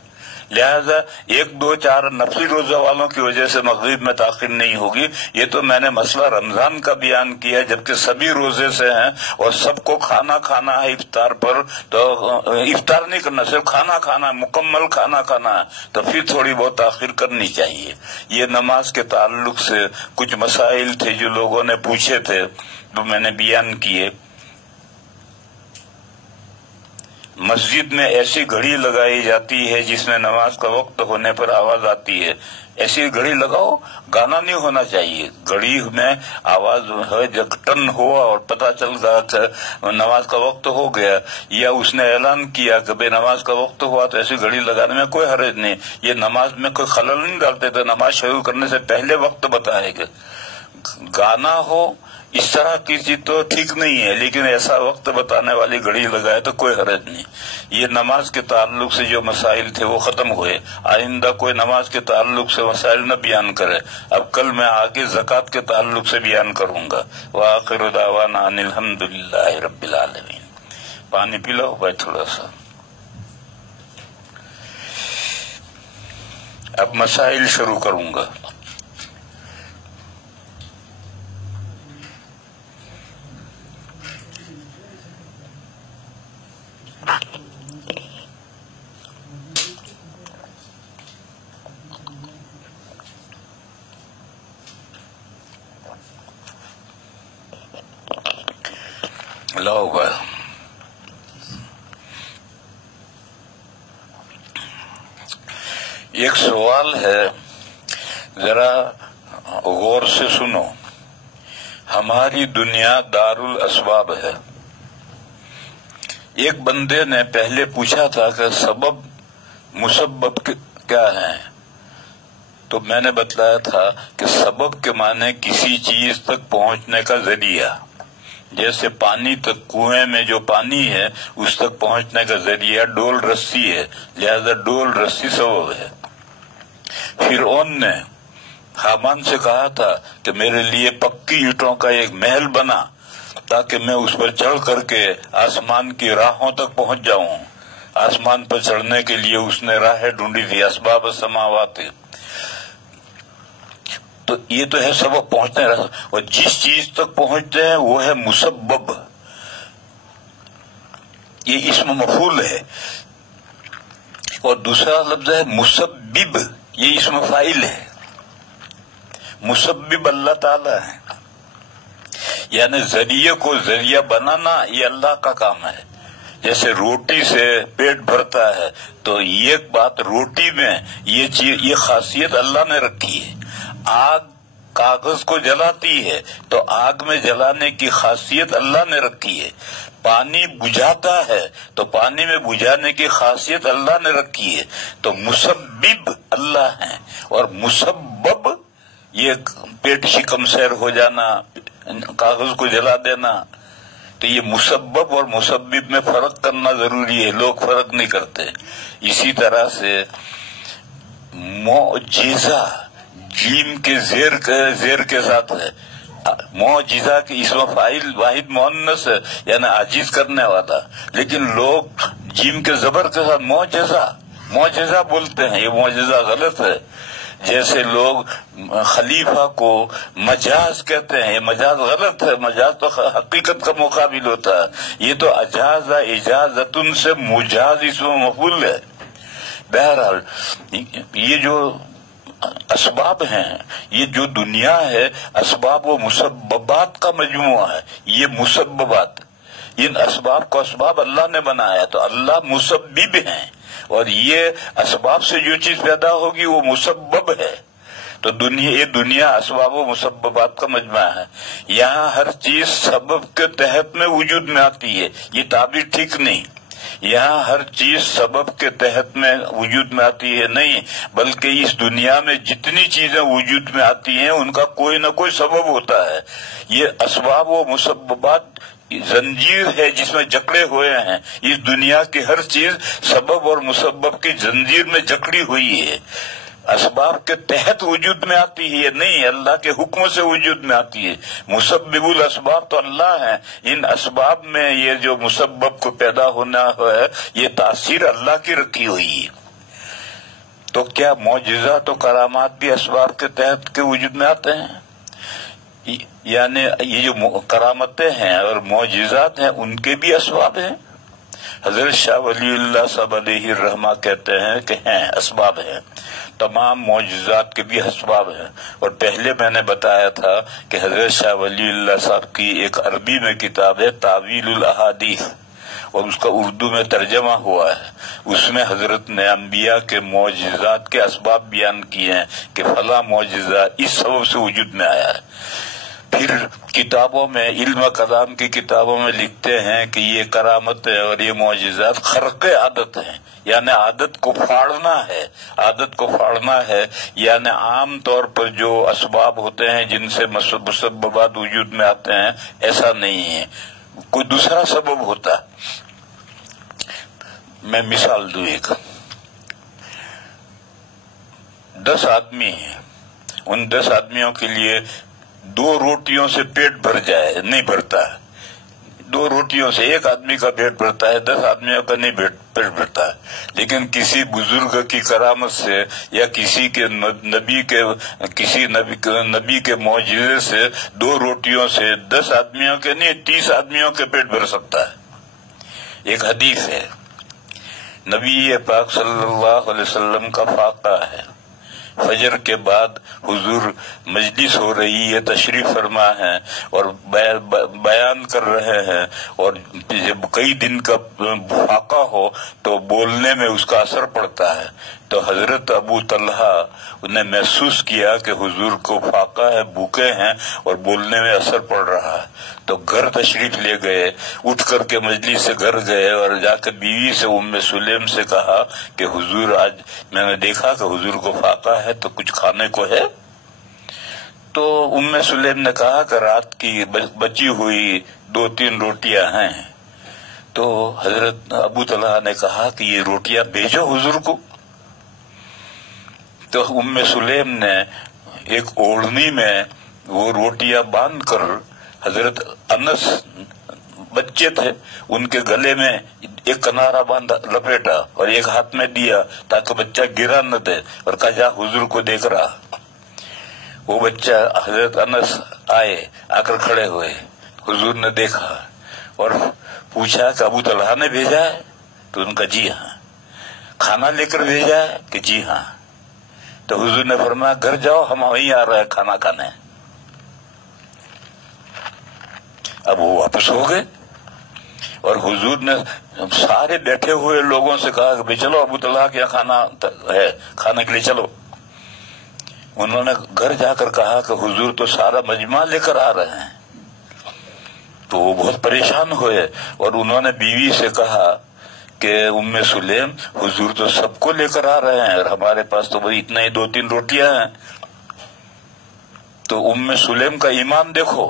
لہذا 1 2 4 نفلی روزہ والوں کی وجہ سے مغرب میں تاخیر نہیں ہوگی۔ یہ تو میں نے مسئلہ رمضان کا بیان کیا، جبکہ سبھی روزے سے ہیں اور سب کو کھانا کھانا ہے افطار پر، تو افطار نہیں کرنا، صرف کھانا کھانا ہے، مکمل کھانا کھانا ہے، تو پھر تھوڑی بہت تاخیر کرنی چاہیے۔ یہ نماز کے تعلق سے کچھ مسائل تھے جو لوگوں نے پوچھے تھے، تو میں نے بیان کیے۔ مسجد میں ایسی گھڑی لگائی جاتی ہے جس میں نماز کا وقت ہونے پر آواز آتی ہے، ایسی گھڑی لگاؤ، گانا نہیں ہونا چاہیے۔ گھڑی میں آواز ہے، جب ٹن ہوا اور پتہ چل گیا کہ نماز کا وقت ہو گیا، یا اس نے اعلان کیا کہ بھئی نماز کا وقت ہوا، تو ایسی گھڑی لگانے میں کوئی حرج نہیں۔ یہ نماز میں کوئی خلل نہیں ڈالتے تھے، نماز شروع کرنے سے پہلے وقت بتائے گا۔ گانا ہو اس طرح کی چیز تو ٹھیک نہیں ہے، لیکن ایسا وقت بتانے والی گھڑی لگائے تو کوئی حرج نہیں۔ یہ نماز کے تعلق سے جو مسائل تھے وہ ختم ہوئے، آئندہ کوئی نماز کے تعلق سے مسائل نہ بیان کرے۔ اب کل میں آگے زکوٰۃ کے تعلق سے بیان کروں گا۔ وآخر دعوانا ان الحمد للہ رب العالمین۔ پانی پی لو بھائی تھوڑا سا۔ اب مسائل شروع کروں گا۔ لاؤ بھائی، ایک سوال ہے، ذرا غور سے سنو۔ ہماری دنیا دار الاسباب ہے۔ ایک بندے نے پہلے پوچھا تھا کہ سبب مسبب کیا ہیں، تو میں نے بتلایا تھا کہ سبب کے معنی کسی چیز تک پہنچنے کا ذریعہ، جیسے پانی تک، کنویں میں جو پانی ہے اس تک پہنچنے کا ذریعہ ڈول رسی ہے، لہذا ڈول رسی سبب ہے۔ فرعون نے حامان سے کہا تھا کہ میرے لیے پکی اینٹوں کا ایک محل بنا تاکہ میں اس پر چڑھ کر کے آسمان کی راہوں تک پہنچ جاؤں۔ آسمان پر چڑھنے کے لیے اس نے راہیں ڈھونڈی تھی، اسباب السماوات۔ تو یہ تو ہے سبب پہنچنے رہا، اور جس چیز تک پہنچتے ہیں وہ ہے مسبب، یہ اسم مفعول ہے۔ اور دوسرا لفظ ہے مسبب، یہ اسم فاعل ہے۔ مسبب اللہ تعالی ہے، یعنی ذریعے کو ذریعہ بنانا یہ اللہ کا کام ہے۔ جیسے روٹی سے پیٹ بھرتا ہے، تو یہ بات روٹی میں یہ چیز، یہ خاصیت اللہ نے رکھی ہے۔ آگ کاغذ کو جلاتی ہے، تو آگ میں جلانے کی خاصیت اللہ نے رکھی ہے۔ پانی بجھاتا ہے تو پانی میں بجھانے کی خاصیت اللہ نے رکھی ہے، تو مسبب اللہ ہیں، اور مسبب یہ پیٹ شکم سیر ہو جانا، کاغذ کو جلا دینا، تو یہ مسبب اور مسبب میں فرق کرنا ضروری ہے، لوگ فرق نہیں کرتے۔ اسی طرح سے معجزہ جیم کے زیر کے ساتھ ہے، معجزہ کی اسم فاعل واحد مؤنث ہے، یعنی عاجز کرنے والا، لیکن لوگ جیم کے زبر کے ساتھ معجزہ بولتے ہیں، یہ معجزہ غلط ہے۔ جیسے لوگ خلیفہ کو مجاز کہتے ہیں، یہ مجاز غلط ہے، مجاز تو حقیقت کا مقابل ہوتا ہے، یہ تو اجاز اجازتن سے مجاز اسم مفعول ہے۔ بہرحال یہ جو اسباب ہیں، یہ جو دنیا ہے اسباب و مسببات کا مجموعہ ہے، یہ مسببات، ان اسباب کو اسباب اللہ نے بنایا، تو اللہ مسبب ہیں، اور یہ اسباب سے جو چیز پیدا ہوگی وہ مسبب ہے۔ تو یہ دنیا اسباب و مسببات کا مجموعہ ہے۔ یہاں ہر چیز سبب کے تحت میں وجود میں آتی ہے، یہ تعبیر ٹھیک نہیں، یہاں ہر چیز سبب کے تحت میں وجود میں آتی ہے نہیں، بلکہ اس دنیا میں جتنی چیزیں وجود میں آتی ہیں ان کا کوئی نہ کوئی سبب ہوتا ہے۔ یہ اسباب و مسببات زنجیر ہے جس میں جکڑے ہوئے ہیں، اس دنیا کی ہر چیز سبب اور مسبب کی زنجیر میں جکڑی ہوئی ہے، اسباب کے تحت وجود میں آتی ہے نہیں، اللہ کے حکم سے وجود میں آتی ہے۔ مسبب الاسباب تو اللہ ہیں، ان اسباب میں یہ جو مسبب کو پیدا ہونا ہے یہ تاثیر اللہ کی رکھی ہوئی ہے۔ تو کیا معجزات و کرامات بھی اسباب کے تحت کے وجود میں آتے ہیں؟ یعنی یہ جو کرامتیں ہیں اور معجزات ہیں ان کے بھی اسباب ہیں؟ حضرت شاہ ولی اللہ صاحب علیہ الرحمہ کہتے ہیں کہ ہیں، اسباب ہیں، تمام معجزات کے بھی اسباب ہیں۔ اور پہلے میں نے بتایا تھا کہ حضرت شاہ ولی اللہ صاحب کی ایک عربی میں کتاب ہے تعویل الاحادیث، اور اس کا اردو میں ترجمہ ہوا ہے، اس میں حضرت نے انبیاء کے معجزات کے اسباب بیان کیے ہیں کہ فلاں معجزہ اس سبب سے وجود میں آیا ہے۔ پھر کتابوں میں، علم کلام کی کتابوں میں لکھتے ہیں کہ یہ کرامتیں اور یہ معجزات خرق عادت ہیں، یعنی عادت کو پھاڑنا ہے، عادت کو پھاڑنا ہے، یعنی عام طور پر جو اسباب ہوتے ہیں جن سے مسببات وجود میں آتے ہیں ایسا نہیں ہے، کوئی دوسرا سبب ہوتا ہے۔ میں مثال دوں، ایک 10 آدمی ہیں، ان 10 آدمیوں کے لیے 2 روٹیوں سے پیٹ بھر جائے، نہیں بھرتا ہے، 2 روٹیوں سے ایک آدمی کا پیٹ بھرتا ہے، 10 آدمیوں کا نہیں پیٹ بھرتا ہے۔ لیکن کسی بزرگ کی کرامت سے یا کسی نبی کے معجزے سے 2 روٹیوں سے 10 آدمیوں کے نہیں 30 آدمیوں کے پیٹ بھر سکتا ہے۔ ایک حدیث ہے، نبی پاک صلی اللہ علیہ وسلم کا فاقہ ہے، فجر کے بعد حضور مجلس ہو رہی ہے، تشریف فرما ہے اور بیان کر رہے ہیں، اور جب کئی دن کا فاقہ ہو تو بولنے میں اس کا اثر پڑتا ہے۔ تو حضرت ابو طلحہ نے محسوس کیا کہ حضور کو فاقہ ہے، بھوکے ہیں اور بولنے میں اثر پڑ رہا ہے، تو گھر تشریف لے گئے، اٹھ کر کے مجلس سے گھر گئے اور جا کے بیوی سے ام سلیم سے کہا کہ حضور آج میں نے دیکھا کہ حضور کو فاقہ ہے تو کچھ کھانے کو ہے؟ تو ام سلیم نے کہا کہ رات کی بچی ہوئی 2-3 روٹیاں ہیں۔ تو حضرت ابو طلحہ نے کہا کہ یہ روٹیاں بھیجو حضور کو۔ تو ام سلیم نے ایک اوڑھنی میں وہ روٹیاں باندھ کر، حضرت انس بچے تھے، ان کے گلے میں ایک کنارا باندھا لپیٹا اور ایک ہاتھ میں دیا تاکہ بچہ گرا نہ دے، اور کہا جا حضور کو دیکھ رہا۔ وہ بچہ حضرت انس آئے، آ کر کھڑے ہوئے، حضور نے دیکھا اور پوچھا کہ ابو طلحہ نے بھیجا ہے؟ تو ان کا جی ہاں۔ کھانا لے کر بھیجا ہے کہ جی ہاں؟ تو حضور نے فرمایا گھر جاؤ، ہم وہیں آ رہے ہیں کھانا کھانے۔ اب وہ واپس ہو گئے اور حضور نے سارے بیٹھے ہوئے لوگوں سے کہا کہ بھائی چلو ابو طلحہ کے یہاں کھانا ہے، کھانے کے لیے چلو۔ انہوں نے گھر جا کر کہا کہ حضور تو سارا مجمع لے کر آ رہے ہیں۔ تو وہ بہت پریشان ہوئے اور انہوں نے بیوی سے کہا کہ ام سلیم حضور تو سب کو لے کر آ رہے ہیں اور ہمارے پاس تو وہی اتنا ہی 2-3 روٹیاں ہیں. تو ام سلیم کا ایمان دیکھو،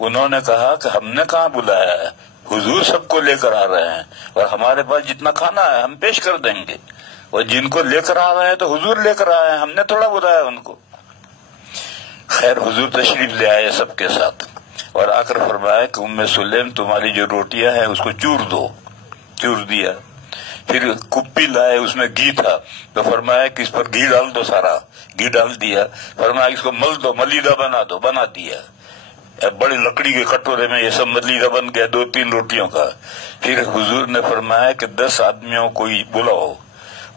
انہوں نے کہا کہ ہم نے کہاں بلایا ہے، حضور سب کو لے کر آ رہے ہیں اور ہمارے پاس جتنا کھانا ہے ہم پیش کر دیں گے، اور جن کو لے کر آ رہے ہیں تو حضور لے کر آئے ہیں، ہم نے تھوڑا بلایا ان کو. خیر حضور تشریف لے آئے سب کے ساتھ اور آ کر فرمایا کہ ام سلیم تمہاری جو روٹیاں ہیں اس کو چور دو. چور دیا. پھر کپی لائے، اس میں گھی تھا، تو فرمایا کہ اس پر گھی ڈال دو، سارا گھی ڈال دیا. فرمایا اس کو مل دو، ملیدہ بنا دو، بنا دیا. بڑی لکڑی کے کٹورے میں یہ سب ملیدہ بن گیا 2-3 روٹیوں کا. پھر حضور نے فرمایا کہ 10 آدمیوں کو بلاؤ.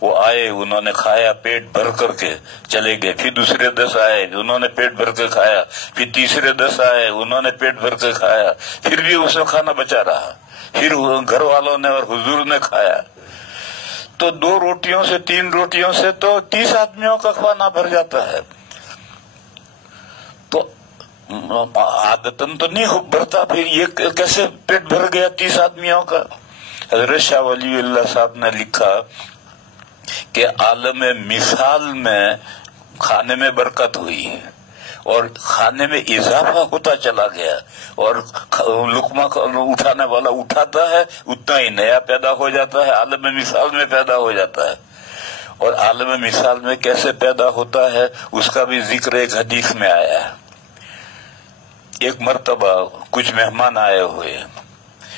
وہ آئے، انہوں نے کھایا پیٹ بھر کر کے چلے گئے. پھر دوسرے 10 آئے، انہوں نے پیٹ بھر کے کھایا. پھر تیسرے 10 آئے، انہوں نے پیٹ بھر کے کھایا. پھر بھی اس میں کھانا بچا رہا. پھر گھر والوں نے اور حضور نے کھایا. تو 2 روٹیوں سے 3 روٹیوں سے تو 30 آدمیوں کا کھانا بھر جاتا ہے. تو عادتاً تو نہیں بھرتا، پھر یہ کیسے پیٹ بھر گیا 30 آدمیوں کا. حضرت شاہ ولی اللہ صاحب نے لکھا کہ عالم مثال میں کھانے میں برکت ہوئی اور کھانے میں اضافہ ہوتا چلا گیا، اور لقمہ اٹھانے والا اٹھاتا ہے اتنا ہی نیا پیدا ہو جاتا ہے، عالم مثال میں پیدا ہو جاتا ہے. اور عالم مثال میں کیسے پیدا ہوتا ہے اس کا بھی ذکر ایک حدیث میں آیا ہے. ایک مرتبہ کچھ مہمان آئے ہوئے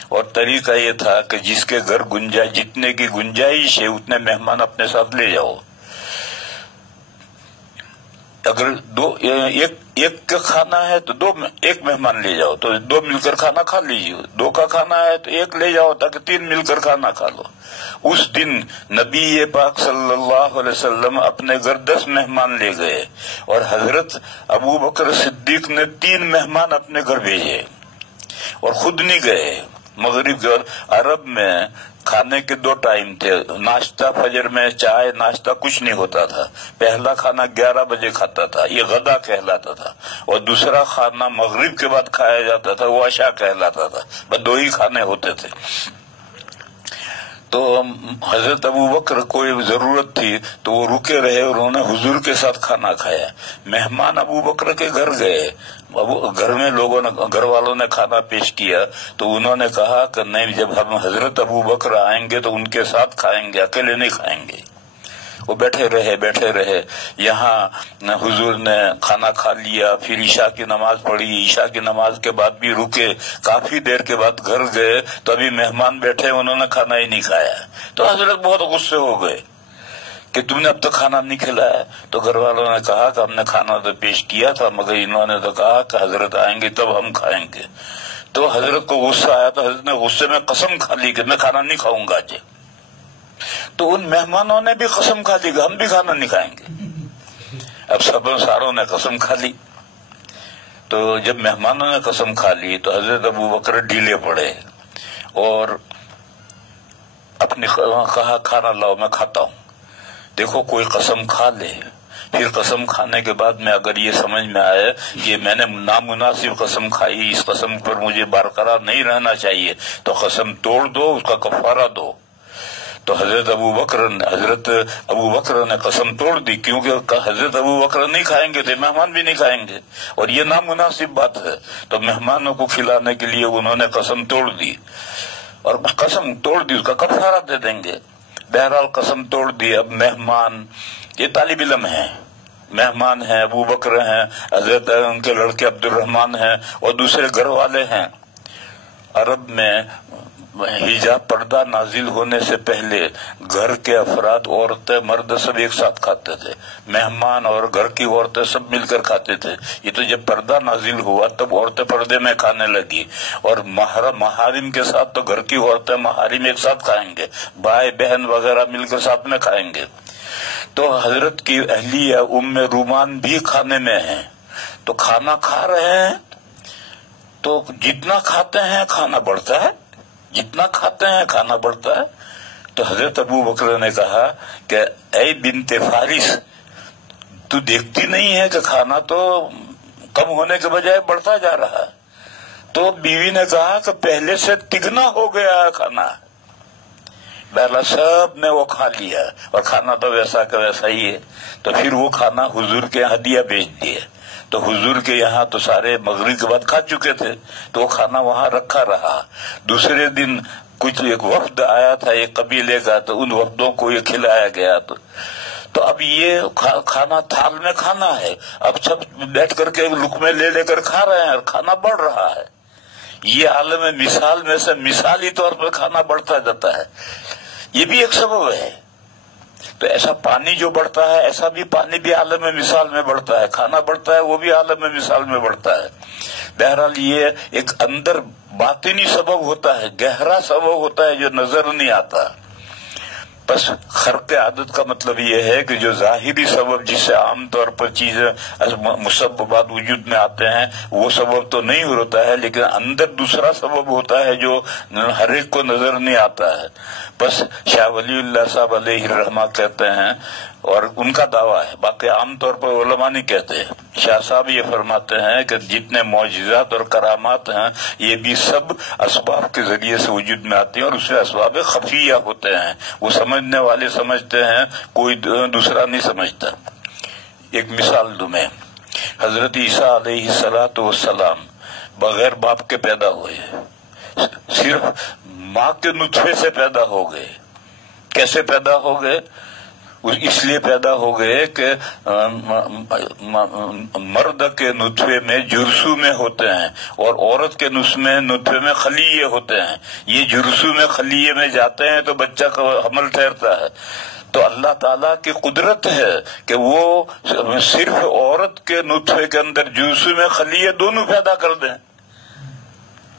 اور طریقہ یہ تھا کہ جس کے گھر جتنے کی گنجائش ہے اتنے مہمان اپنے ساتھ لے جاؤ. اگر ایک کا کھانا ہے تو ایک مہمان لے جاؤ تو 2 مل کر کھانا کھا لیجیے. 2 کا کھانا ہے تو 1 لے جاؤ تاکہ 3 مل کر کھانا کھا لو. اس دن نبی پاک صلی اللہ علیہ وسلم اپنے گھر 10 مہمان لے گئے اور حضرت ابو بکر صدیق نے 3 مہمان اپنے گھر بھیجے اور خود نہیں گئے. مغرب کے عرب میں کھانے کے 2 ٹائم تھے. ناشتہ فجر میں چائے ناشتہ کچھ نہیں ہوتا تھا. پہلا کھانا 11 بجے کھاتا تھا، یہ غدا کہلاتا تھا، اور دوسرا کھانا مغرب کے بعد کھایا جاتا تھا، وہ عشاء کہلاتا تھا. بس 2 ہی کھانے ہوتے تھے. تو حضرت ابو بکر کوئی ضرورت تھی تو وہ رکے رہے اور انہوں نے حضور کے ساتھ کھانا کھایا. مہمان ابو بکر کے گھر گئے، گھر میں لوگوں نے، گھر والوں نے کھانا پیش کیا تو انہوں نے کہا کہ نہیں، جب ہم حضرت ابو بکر آئیں گے تو ان کے ساتھ کھائیں گے، اکیلے نہیں کھائیں گے. وہ بیٹھے رہے. یہاں حضور نے کھانا کھا لیا، پھر عشاء کی نماز پڑھی. عشاء کی نماز کے بعد بھی رکے، کافی دیر کے بعد گھر گئے تو ابھی مہمان بیٹھے، انہوں نے کھانا ہی نہیں کھایا. تو حضرت بہت غصے ہو گئے کہ تم نے اب تک کھانا نہیں کھلایا. تو گھر والوں نے کہا کہ ہم نے کھانا تو پیش کیا تھا مگر انہوں نے تو کہا کہ حضرت آئیں گے تب ہم کھائیں گے. تو حضرت کو غصہ آیا تو حضرت نے غصے میں قسم کھا لی کہ میں کھانا نہیں کھاؤں گا آج. تو ان مہمانوں نے بھی قسم کھا لی کہ ہم بھی کھانا نہیں کھائیں گے. اب ساروں نے قسم کھا لی. تو جب مہمانوں نے قسم کھا لی تو حضرت ابو بکر ڈھیلے پڑے اور اپنی کہا کھانا لاؤ میں کھاتا ہوں. دیکھو کوئی قسم کھا لے، پھر قسم کھانے کے بعد میں اگر یہ سمجھ میں آئے کہ میں نے نامناسب قسم کھائی، اس قسم پر مجھے برقرار نہیں رہنا چاہیے، تو قسم توڑ دو، اس کا کفارہ دو. تو حضرت ابو بکر نے قسم توڑ دی، کیونکہ حضرت ابو بکر نہیں کھائیں گے تو مہمان بھی نہیں کھائیں گے اور یہ نامناسب بات ہے. تو مہمانوں کو کھلانے کے لیے انہوں نے قسم توڑ دی اور قسم توڑ دی، اس کا کفارہ دے دیں گے. بہرحال قسم توڑ دی. اب مہمان یہ طالب علم ہیں، مہمان ہیں، ابو بکر ہیں، حضرت ان کے لڑکے عبد الرحمان ہیں اور دوسرے گھر والے ہیں. عرب میں حجاب پردہ نازل ہونے سے پہلے گھر کے افراد، عورتیں مرد سب ایک ساتھ کھاتے تھے. مہمان اور گھر کی عورتیں سب مل کر کھاتے تھے. یہ تو جب پردہ نازل ہوا تب عورتیں پردے میں کھانے لگی اور محارم کے ساتھ تو گھر کی عورتیں محارم ایک ساتھ کھائیں گے، بھائی بہن وغیرہ مل کر ساتھ میں کھائیں گے. تو حضرت کی اہلیہ ام رومان بھی کھانے میں ہیں. تو کھانا کھا رہے ہیں تو جتنا کھاتے ہیں کھانا بڑھتا ہے، جتنا کھاتے ہیں کھانا بڑھتا ہے. تو حضرت ابو بکر نے کہا کہ اے بنت فارس، تو دیکھتی نہیں ہے کہ کھانا تو کم ہونے کے بجائے بڑھتا جا رہا ہے. تو بیوی نے کہا کہ پہلے سے تگنا ہو گیا ہے کھانا. بہرحال سب نے وہ کھا لیا اور کھانا تو ویسا کا ویسا ہی ہے. تو پھر وہ کھانا حضور کے ہدیہ بھیج دیا. تو حضور کے یہاں تو سارے مغرب کے بعد کھا چکے تھے تو وہ کھانا وہاں رکھا رہا. دوسرے دن کچھ ایک وفد آیا تھا ایک قبیلے کا, تو ان وفدوں کو یہ کھلایا گیا. تو اب یہ کھانا تھال میں کھانا ہے, اب سب بیٹھ کر کے لقمے لے لے کر کھا رہے ہیں اور کھانا بڑھ رہا ہے. یہ عالم مثال میں سے مثالی طور پر کھانا بڑھتا جاتا ہے. یہ بھی ایک سبب ہے. تو ایسا پانی جو بڑھتا ہے ایسا بھی پانی بھی عالم مثال میں بڑھتا ہے, کھانا بڑھتا ہے وہ بھی عالم مثال میں بڑھتا ہے. بہرحال یہ ایک اندر باطنی سبب ہوتا ہے, گہرا سبب ہوتا ہے جو نظر نہیں آتا. بس خرق عادت کا مطلب یہ ہے کہ جو ظاہری سبب جس سے عام طور پر چیزیں مسببات وجود میں آتے ہیں وہ سبب تو نہیں ہوتا ہے, لیکن اندر دوسرا سبب ہوتا ہے جو ہر ایک کو نظر نہیں آتا ہے. بس شاہ ولی اللہ صاحب علیہ الرحمہ کہتے ہیں, اور ان کا دعویٰ ہے, باقی عام طور پر علماء نہیں کہتے. شاہ صاحب یہ فرماتے ہیں کہ جتنے معجزات اور کرامات ہیں یہ بھی سب اسباب کے ذریعے سے وجود میں آتے ہیں, اور اس میں اسباب خفیہ ہوتے ہیں. وہ سمجھنے والے سمجھتے ہیں, کوئی دوسرا نہیں سمجھتا. ایک مثال دوں میں, حضرت عیسیٰ علیہ السلام بغیر باپ کے پیدا ہوئے, صرف ماں کے نطفے سے پیدا ہو گئے. کیسے پیدا ہو گئے؟ اس لیے پیدا ہو گئے کہ مرد کے نطفے میں جرثومے ہوتے ہیں اور عورت کے نطفے میں خلیے ہوتے ہیں. یہ جرثومے خلیے میں جاتے ہیں تو بچہ کا حمل ٹھہرتا ہے. تو اللہ تعالیٰ کی قدرت ہے کہ وہ صرف عورت کے نطفے کے اندر جرثومے خلیے دونوں پیدا کر دیں.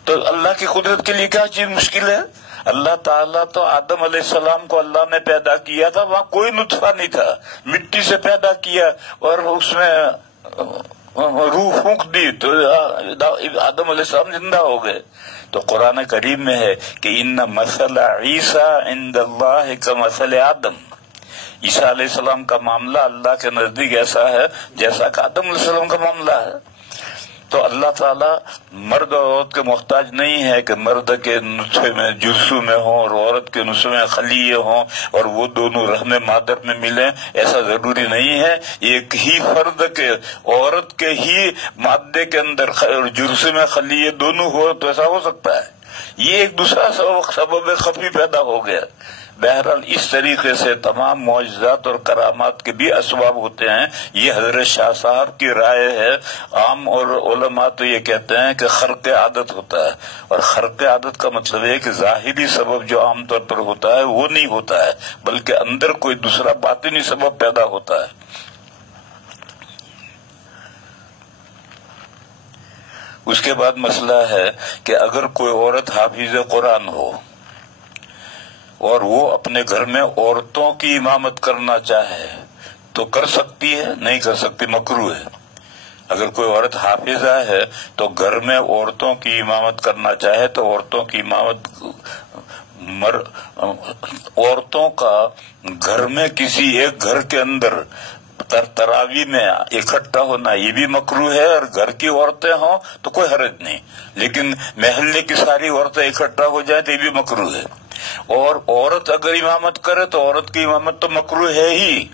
تو اللہ کی قدرت کے لیے کیا چیز مشکل ہے؟ اللہ تعالیٰ تو آدم علیہ السلام کو اللہ نے پیدا کیا تھا, وہاں کوئی نطفہ نہیں تھا, مٹی سے پیدا کیا اور اس میں روح پھونک دی تو آدم علیہ السلام زندہ ہو گئے. تو قرآن کریم میں ہے کہ ان مثل عیسیٰ عند اللہ کمثل آدم. عیسیٰ علیہ السلام کا معاملہ اللہ کے نزدیک ایسا ہے جیسا کہ آدم علیہ السلام کا معاملہ ہے. تو اللہ تعالیٰ مرد اور عورت کے محتاج نہیں ہے کہ مرد کے نطفے میں جرثو میں ہوں اور عورت کے نطفے میں خلیے ہوں اور وہ دونوں رحم مادر میں ملیں. ایسا ضروری نہیں ہے. ایک ہی فرد کے عورت کے ہی مادے کے اندر جرثے میں خلیے دونوں ہو تو ایسا ہو سکتا ہے. یہ ایک دوسرا سبب خفی پیدا ہو گیا. بہرحال اس طریقے سے تمام معجزات اور کرامات کے بھی اسباب ہوتے ہیں. یہ حضرت شاہ صاحب کی رائے ہے. عام اور علماء تو یہ کہتے ہیں کہ خرق عادت ہوتا ہے, اور خرق عادت کا مطلب ہے کہ ظاہری سبب جو عام طور پر ہوتا ہے وہ نہیں ہوتا ہے, بلکہ اندر کوئی دوسرا باطنی سبب پیدا ہوتا ہے. اس کے بعد مسئلہ ہے کہ اگر کوئی عورت حافظ قرآن ہو اور وہ اپنے گھر میں عورتوں کی امامت کرنا چاہے تو کر سکتی ہے؟ نہیں کر سکتی, مکروہ ہے. اگر کوئی عورت حافظہ ہے تو گھر میں عورتوں کی امامت کرنا چاہے تو عورتوں کی امامت عورتوں کا گھر میں کسی ایک گھر کے اندر تراوی میں اکٹھا ہونا یہ بھی مکروہ ہے, اور گھر کی عورتیں ہوں تو کوئی حرج نہیں, لیکن محلے کی ساری عورتیں اکٹھا ہو جائیں تو یہ بھی مکروہ ہے. اور عورت اگر امامت کرے تو عورت کی امامت تو مکروہ ہے ہی,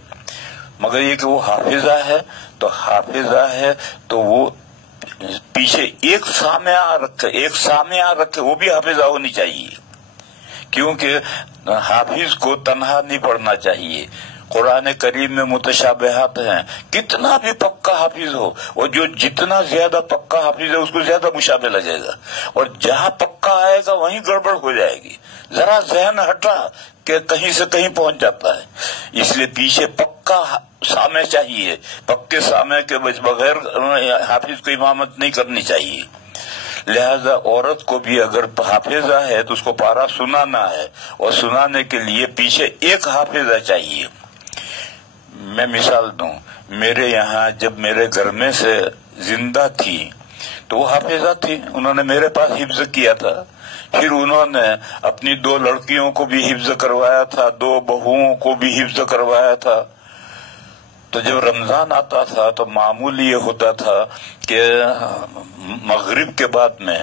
مگر یہ کہ وہ حافظہ ہے تو وہ پیچھے ایک سامعہ رکھے وہ بھی حافظہ ہونی چاہیے, کیونکہ حافظ کو تنہا نہیں پڑھنا چاہیے. قرآن کریم میں متشابہات ہیں, کتنا بھی پکا حافظ ہو اور جو جتنا زیادہ پکا حافظ ہے اس کو زیادہ مشابہ لگے گا, اور جہاں پکا آئے گا وہیں گڑبڑ ہو جائے گی. ذرا ذہن ہٹا کہ کہیں سے کہیں پہنچ جاتا ہے. اس لیے پیچھے پکا سامع چاہیے, پکے سامع کے بغیر حافظ کو امامت نہیں کرنی چاہیے. لہذا عورت کو بھی اگر حافظہ ہے تو اس کو پارا سنانا ہے, اور سنانے کے لیے پیچھے ایک حافظہ چاہیے. میں مثال دوں, میرے یہاں جب میرے گھر میں سے زندہ تھی تو وہ حافظہ تھی, انہوں نے میرے پاس حفظ کیا تھا. پھر انہوں نے اپنی 2 لڑکیوں کو بھی حفظ کروایا تھا, 2 بہوؤں کو بھی حفظ کروایا تھا. تو جب رمضان آتا تھا تو معمول یہ ہوتا تھا کہ مغرب کے بعد میں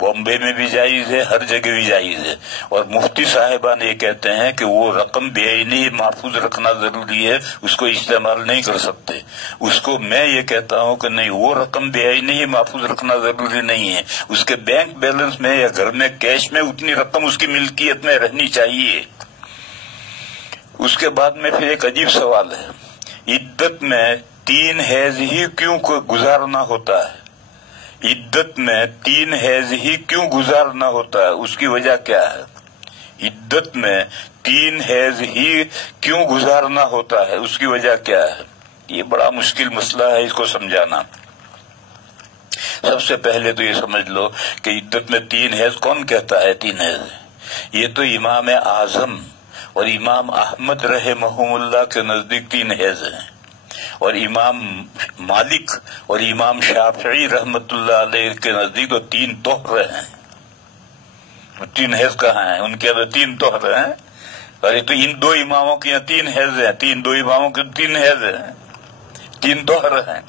بامبے میں بھی جائز ہے، ہر جگہ بھی جائز ہے. اور مفتی صاحبان یہ کہتے ہیں کہ وہ رقم بے عینی محفوظ رکھنا ضروری ہے، اس کو استعمال نہیں کر سکتے. اس کو میں یہ کہتا ہوں کہ نہیں، وہ رقم بے عینی محفوظ رکھنا ضروری نہیں ہے، اس کے بینک بیلنس میں یا گھر میں کیش میں اتنی رقم اس کی ملکیت میں رہنی چاہیے. اس کے بعد میں پھر ایک عجیب سوال ہے، عدت میں 3 حیض ہی کیوں گزارنا ہوتا ہے؟ عدت میں 3 حیض ہی کیوں گزارنا ہوتا ہے؟ اس کی وجہ کیا ہے؟ عدت میں 3 حیض ہی کیوں گزارنا ہوتا ہے؟ اس کی وجہ کیا ہے؟ یہ بڑا مشکل مسئلہ ہے اس کو سمجھانا. سب سے پہلے تو یہ سمجھ لو کہ عدت میں 3 حیض کون کہتا ہے 3 حیض؟ یہ تو امام اعظم اور امام احمد رحمہم اللہ کے نزدیک 3 حیض ہیں، اور امام مالک اور امام شافعی رحمت اللہ علیہ کے نزدیک تو 3 طہر ہیں. 3 حیض کہاں ہیں؟ ان کے 3 طہر ہیں. ارے تو ان 2 اماموں کے یہاں 3 حیض ہیں، 2 اماموں کے 3 حیض ہیں، 3 طہر ہیں.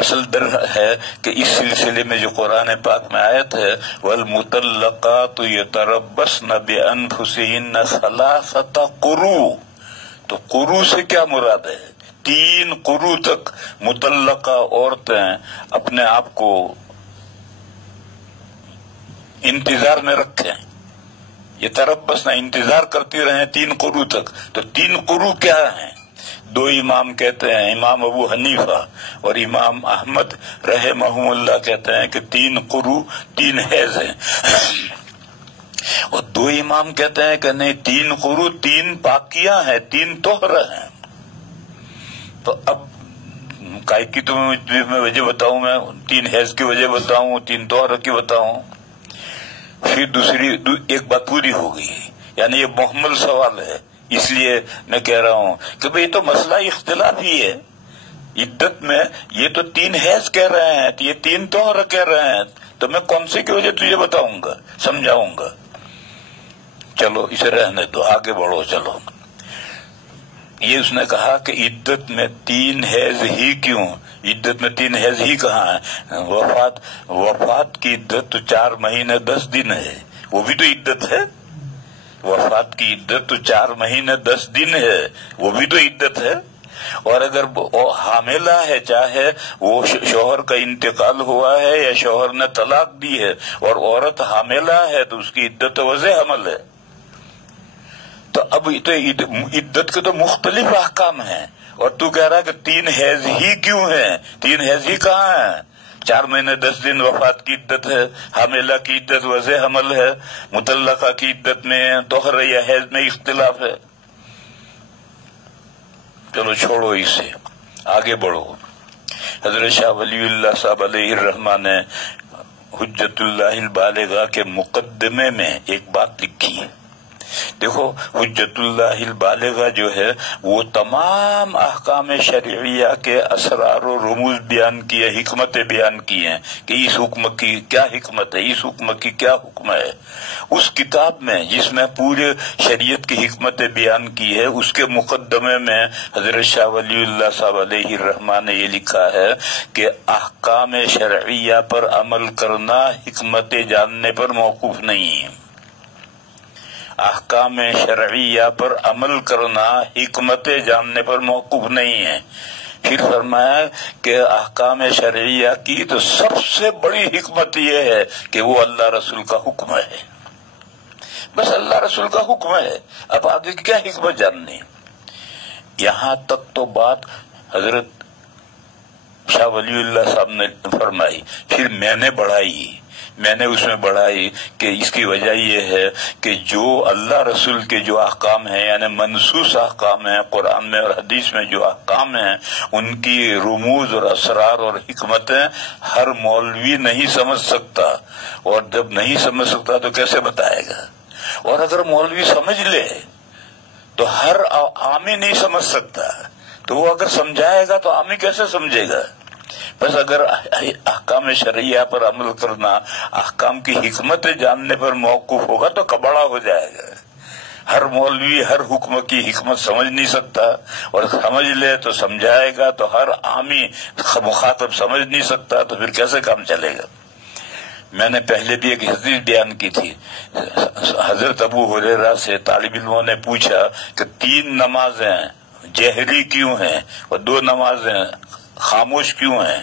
اصل در ہے کہ اس سلسلے میں جو قرآن پاک میں آیت ہے والمطلقات یتربصن بانفسہن 3 قروء، تو قروء سے کیا مراد ہے؟ 3 قروء تک مطلقہ عورتیں اپنے آپ کو انتظار میں رکھیں، یہ تربصن انتظار کرتی رہیں 3 قروء تک. تو 3 قروء کیا ہیں؟ 2 امام کہتے ہیں، امام ابو حنیفہ اور امام احمد رحمہم اللہ کہتے ہیں کہ 3 قروء 3 حیض ہیں، اور 2 امام کہتے ہیں کہ نہیں، 3 قروء 3 پاکیاں ہیں، 3 طہر ہیں. تو اب کائی کی تو میں وجہ بتاؤں، میں 3 حیض کی وجہ بتاؤں، 3 طہر کی بتاؤں. پھر دوسری ایک بات پوری ہو گئی، یعنی یہ محمل سوال ہے، اس لیے میں کہہ رہا ہوں کہ بھئی تو مسئلہ اختلاف ہی ہے. عدت میں یہ تو 3 حیض کہہ رہے ہیں، یہ 3 طہر کہہ رہے ہیں، تو میں کون سی کی وجہ تجھے بتاؤں گا، سمجھاؤں گا. چلو اسے رہنے دو، آگے بڑھو. چلو یہ اس نے کہا کہ عدت میں 3 حیض ہی کیوں؟ عدت میں 3 حیض ہی کہاں ہے؟ وفات کی عدت تو 4 مہینے 10 دن ہے، وہ بھی تو عدت ہے. وفات کی عدت تو 4 مہینے 10 دن ہے، وہ بھی تو عدت ہے. اور اگر حاملہ ہے، چاہے وہ شوہر کا انتقال ہوا ہے یا شوہر نے طلاق دی ہے اور عورت حاملہ ہے، تو اس کی عدت وضع حمل ہے. تو اب تو عدت کے تو مختلف احکام ہیں، اور تو کہہ رہا کہ 3 حیض ہی کیوں ہیں؟ 3 حیض ہی کہاں ہیں؟ 4 مہینے 10 دن وفات کی عدت ہے، حاملہ کی عدت وضع حمل ہے، مطلقہ کی عدت میں طہر یا حیض میں اختلاف ہے. چلو چھوڑو اسے، آگے بڑھو. حضرت شاہ ولی اللہ صاحب علیہ الرحمہ نے حجت اللہ البالغہ کے مقدمے میں ایک بات لکھی ہے. دیکھو حجت اللہ البالغہ جو ہے وہ تمام احکام شرعیہ کے اسرار و رموز بیان کیے، حکمتیں بیان کی ہیں کہ اس حکم کی کیا حکمت ہے، اس حکم کی کیا حکم ہے. اس کتاب میں جس میں پورے شریعت کی حکمتیں بیان کی ہے، اس کے مقدمے میں حضرت شاہ ولی اللہ صاحب علیہ الرحمہ نے یہ لکھا ہے کہ احکام شرعیہ پر عمل کرنا حکمت جاننے پر موقوف نہیں ہے. احکام شرعیہ پر عمل کرنا حکمت جاننے پر موقوف نہیں ہے. پھر فرمایا کہ احکام شرعیہ کی تو سب سے بڑی حکمت یہ ہے کہ وہ اللہ رسول کا حکم ہے. بس اللہ رسول کا حکم ہے، اب آگے کیا حکمت جاننی. یہاں تک تو بات حضرت شاہ ولی اللہ صاحب نے فرمائی. پھر میں نے اس میں بڑھائی کہ اس کی وجہ یہ ہے کہ جو اللہ رسول کے جو احکام ہیں، یعنی منصوص احکام ہیں، قرآن میں اور حدیث میں جو احکام ہیں، ان کی رموز اور اسرار اور حکمتیں ہر مولوی نہیں سمجھ سکتا. اور جب نہیں سمجھ سکتا تو کیسے بتائے گا؟ اور اگر مولوی سمجھ لے تو ہر عامی نہیں سمجھ سکتا، تو وہ اگر سمجھائے گا تو عامی کیسے سمجھے گا؟ بس اگر احکام شرعیہ پر عمل کرنا احکام کی حکمت جاننے پر موقوف ہوگا تو کبڑا ہو جائے گا. ہر مولوی ہر حکم کی حکمت سمجھ نہیں سکتا، اور سمجھ لے تو سمجھائے گا تو ہر عامی مخاطب سمجھ نہیں سکتا، تو پھر کیسے کام چلے گا؟ میں نے پہلے بھی ایک حدیث بیان کی تھی، حضرت ابو ہریرہ سے طالب علموں نے پوچھا کہ 3 نمازیں جہری کیوں ہیں اور 2 نمازیں خاموش کیوں ہیں؟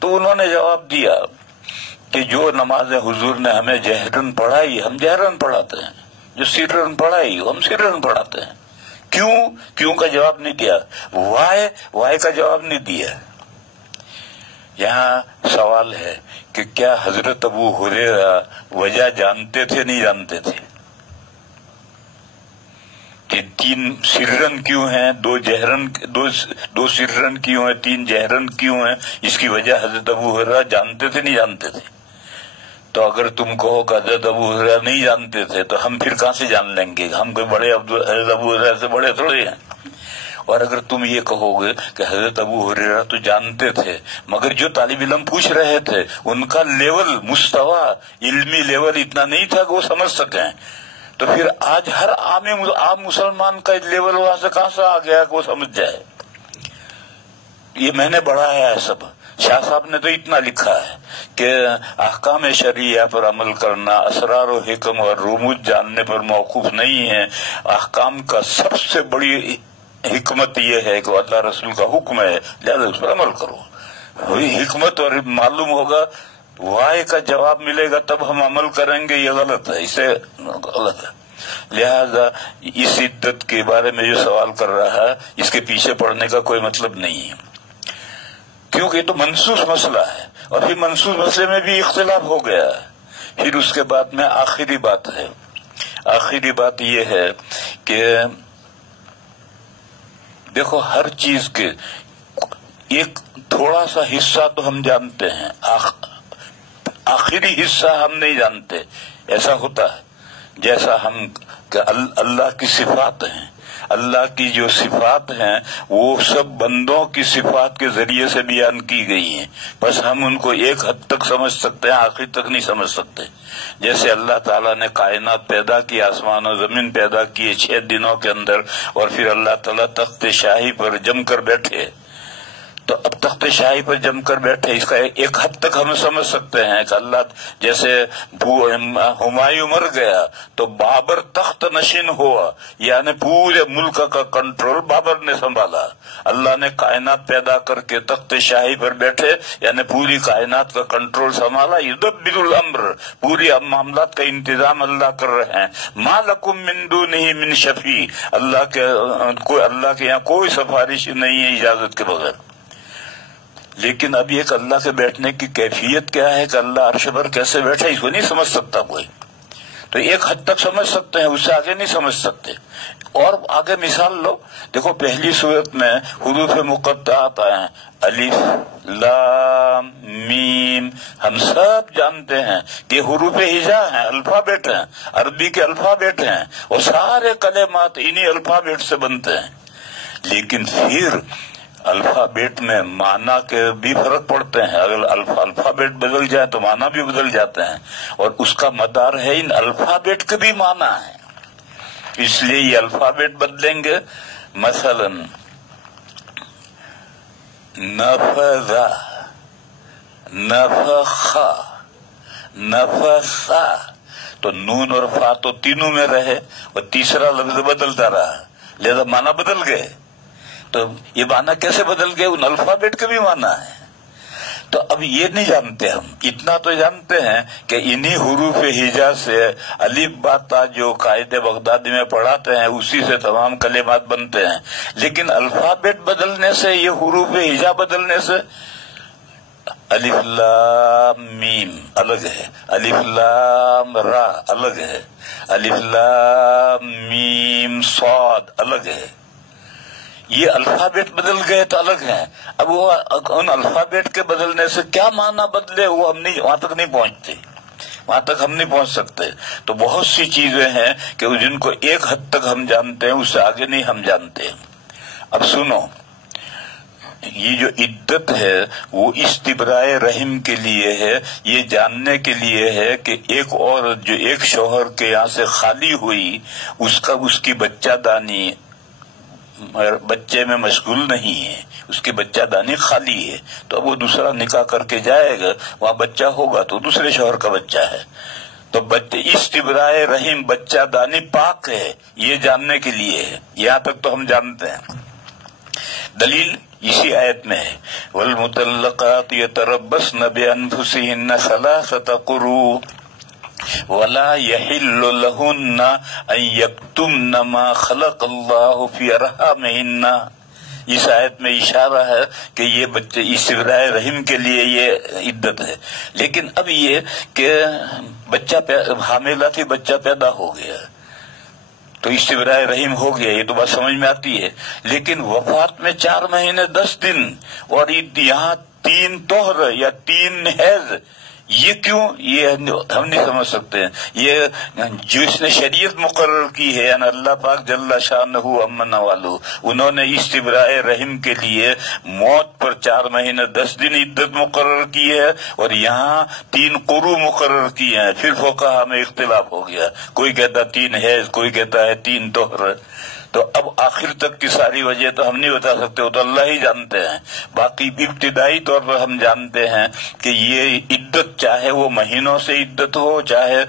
تو انہوں نے جواب دیا کہ جو نمازیں حضور نے ہمیں جہرن پڑھائی ہم جہرن پڑھاتے ہیں، جو سرن پڑھائی ہم سرن پڑھاتے ہیں۔ کیوں کا جواب نہیں دیا، وائے کا جواب نہیں دیا۔ یہاں سوال ہے کہ کیا حضرت ابو ہریرہ وجہ جانتے تھے نہیں جانتے تھے کہ 3 سرن کیوں ہیں، 2 سرن کیوں ہیں، 3 جہرن کیوں ہیں؟ اس کی وجہ حضرت ابو ہریرہ جانتے تھے نہیں جانتے تھے؟ تو اگر تم کہو کہ حضرت ابو ہریرہ نہیں جانتے تھے تو ہم پھر کہاں سے جان لیں گے؟ ہم کوئی بڑے حضرت ابو ہریرہ سے بڑے تھوڑے ہیں۔ اور اگر تم یہ کہو گے کہ حضرت ابو ہریرہ تو جانتے تھے مگر جو طالب علم پوچھ رہے تھے ان کا لیول، مستوی، علمی لیول اتنا نہیں تھا کہ وہ سمجھ سکیں، تو پھر آج ہر عام مسلمان کا لیول وہاں سے کہاں سے آ گیا کہ وہ سمجھ جائے؟ یہ میں نے بڑھایا ہے سب۔ شاہ صاحب نے تو اتنا لکھا ہے کہ احکام شریعہ پر عمل کرنا اسرار و حکم اور رموز جاننے پر موقوف نہیں ہے، احکام کا سب سے بڑی حکمت یہ ہے کہ اللہ رسول کا حکم ہے لہذا اس پر عمل کرو۔ وہی حکمت اور معلوم ہوگا، وائے کا جواب ملے گا تب ہم عمل کریں گے، یہ غلط ہے، اسے غلط ہے۔ لہذا اس عدت کے بارے میں جو سوال کر رہا ہے اس کے پیچھے پڑنے کا کوئی مطلب نہیں ہے، کیونکہ یہ تو منسوخ مسئلہ ہے، اور پھر منسوخ مسئلے میں بھی اختلاف ہو گیا ہے۔ پھر اس کے بعد میں آخری بات یہ ہے کہ دیکھو ہر چیز کے ایک تھوڑا سا حصہ تو ہم جانتے ہیں، آخری حصہ ہم نہیں جانتے۔ ایسا ہوتا ہے جیسا ہم کہ اللہ کی صفات ہیں، اللہ کی جو صفات ہیں وہ سب بندوں کی صفات کے ذریعے سے بیان کی گئی ہیں، بس ہم ان کو ایک حد تک سمجھ سکتے ہیں، آخر تک نہیں سمجھ سکتے۔ جیسے اللہ تعالیٰ نے کائنات پیدا کی، آسمان و زمین پیدا کیے 6 دنوں کے اندر، اور پھر اللہ تعالیٰ تخت شاہی پر جم کر بیٹھے، تو اب تخت شاہی پر جم کر بیٹھے اس کا ایک حد تک ہم سمجھ سکتے ہیں کہ اللہ جیسے ہمایوں مر گیا تو بابر تخت نشین ہوا، یعنی پورے ملک کا کنٹرول بابر نے سنبھالا۔ اللہ نے کائنات پیدا کر کے تخت شاہی پر بیٹھے، یعنی پوری کائنات کا کنٹرول سنبھالا۔ یدبر الامر، پوری معاملات کا انتظام اللہ کر رہے ہیں۔ ما لکم من دونہ من شفیع، اللہ کے یہاں کوئی سفارش نہیں ہے اجازت کے بغیر۔ لیکن اب ایک اللہ کے بیٹھنے کی کیفیت کیا ہے کہ اللہ عرش پر کیسے بیٹھا اس کو نہیں سمجھ سکتا کوئی، تو ایک حد تک سمجھ سکتے ہیں، اس سے آگے نہیں سمجھ سکتے۔ اور آگے مثال لو، دیکھو پہلی صورت میں حروف مقطعات آئے ہیں، الف لام میم، ہم سب جانتے ہیں کہ حروف ہجا ہیں، الفابیٹ ہیں، عربی کے الفابیٹ ہیں، اور سارے کلمات انہی الفابیٹ سے بنتے ہیں۔ لیکن پھر الفابیٹ میں معنی کے بھی فرق پڑتے ہیں، اگر الفابیٹ بدل جائے تو معنی بھی بدل جاتے ہیں، اور اس کا مدار ہے ان الفابیٹ کے بھی معنی ہے، اس لیے یہ الفابیٹ بدلیں گے۔ مثلا نفذ، نفخ، نفث، تو نون اور فا تو تینوں میں رہے اور تیسرا لفظ بدلتا رہا، لہذا معنی بدل گئے۔ تو یہ معنی کیسے بدل گئے؟ ان الفابیٹ کے بھی معنی ہے۔ تو اب یہ نہیں جانتے، ہم اتنا تو جانتے ہیں کہ انہی حروف ہجا سے الف با تا جو قائد بغدادی میں پڑھاتے ہیں اسی سے تمام کلمات بنتے ہیں، لیکن الفابیٹ بدلنے سے، یہ حروف ہجا بدلنے سے الف لام میم الگ ہے، الف لام را الگ ہے، الف لام میم صاد الگ ہے۔ یہ الفابیٹ بدل گئے تو الگ ہیں۔ اب وہ ان الفابیٹ کے بدلنے سے کیا معنی بدلے وہ ہم نہیں، وہاں تک نہیں پہنچتے، وہاں تک ہم نہیں پہنچ سکتے۔ تو بہت سی چیزیں ہیں کہ جن کو ایک حد تک ہم جانتے ہیں، اس سے آگے نہیں ہم جانتے۔ اب سنو، یہ جو عدت ہے وہ استبراء رحم کے لیے ہے، یہ جاننے کے لیے ہے کہ ایک عورت جو ایک شوہر کے یہاں سے خالی ہوئی، اس کی بچہ دانی بچے میں مشغول نہیں ہے، اس کی بچہ دانی خالی ہے، تو اب وہ دوسرا نکاح کر کے جائے گا، وہاں بچہ ہوگا تو دوسرے شوہر کا بچہ ہے۔ تو استبراء رحم بچہ دانی پاک ہے، یہ جاننے کے لیے ہے، یہاں تک تو ہم جانتے ہیں۔ دلیل اسی آیت میں ہے، والمطلقات یتربصن بانفسہن ثلاثۃ قروء ولا يحل لهن ان يكتمن ما خلق الله في ارحامهن۔ اس آیت میں اشارہ ہے کہ یہ بچے استبراء رحم کے لیے یہ عدت ہے، لیکن اب یہ کہ بچہ حاملہ تھی، بچہ پیدا ہو گیا تو استبراء رحم ہو گیا، یہ تو بات سمجھ میں آتی ہے، لیکن وفات میں 4 مہینے 10 دن اور یہاں 3 طہر یا 3 حیض، یہ کیوں؟ یہ ہم نہیں سمجھ سکتے ہیں۔ یہ جو اس نے شریعت مقرر کی ہے، یعنی اللہ پاک جل شانہ امن والو، انہوں نے استبراء رحم کے لیے موت پر 4 مہینے 10 دن عدت مقرر کی ہے، اور یہاں 3 قروء مقرر کیے ہیں۔ پھر فقہا میں اختلاف ہو گیا، کوئی کہتا 3 حیض، کوئی کہتا ہے 3 طہر۔ تو اب آخر تک کی ساری وجہ تو ہم نہیں بتا سکتے، وہ تو اللہ ہی جانتے ہیں۔ باقی ابتدائی طور پر ہم جانتے ہیں کہ یہ عدت چاہے وہ مہینوں سے عدت ہو، چاہے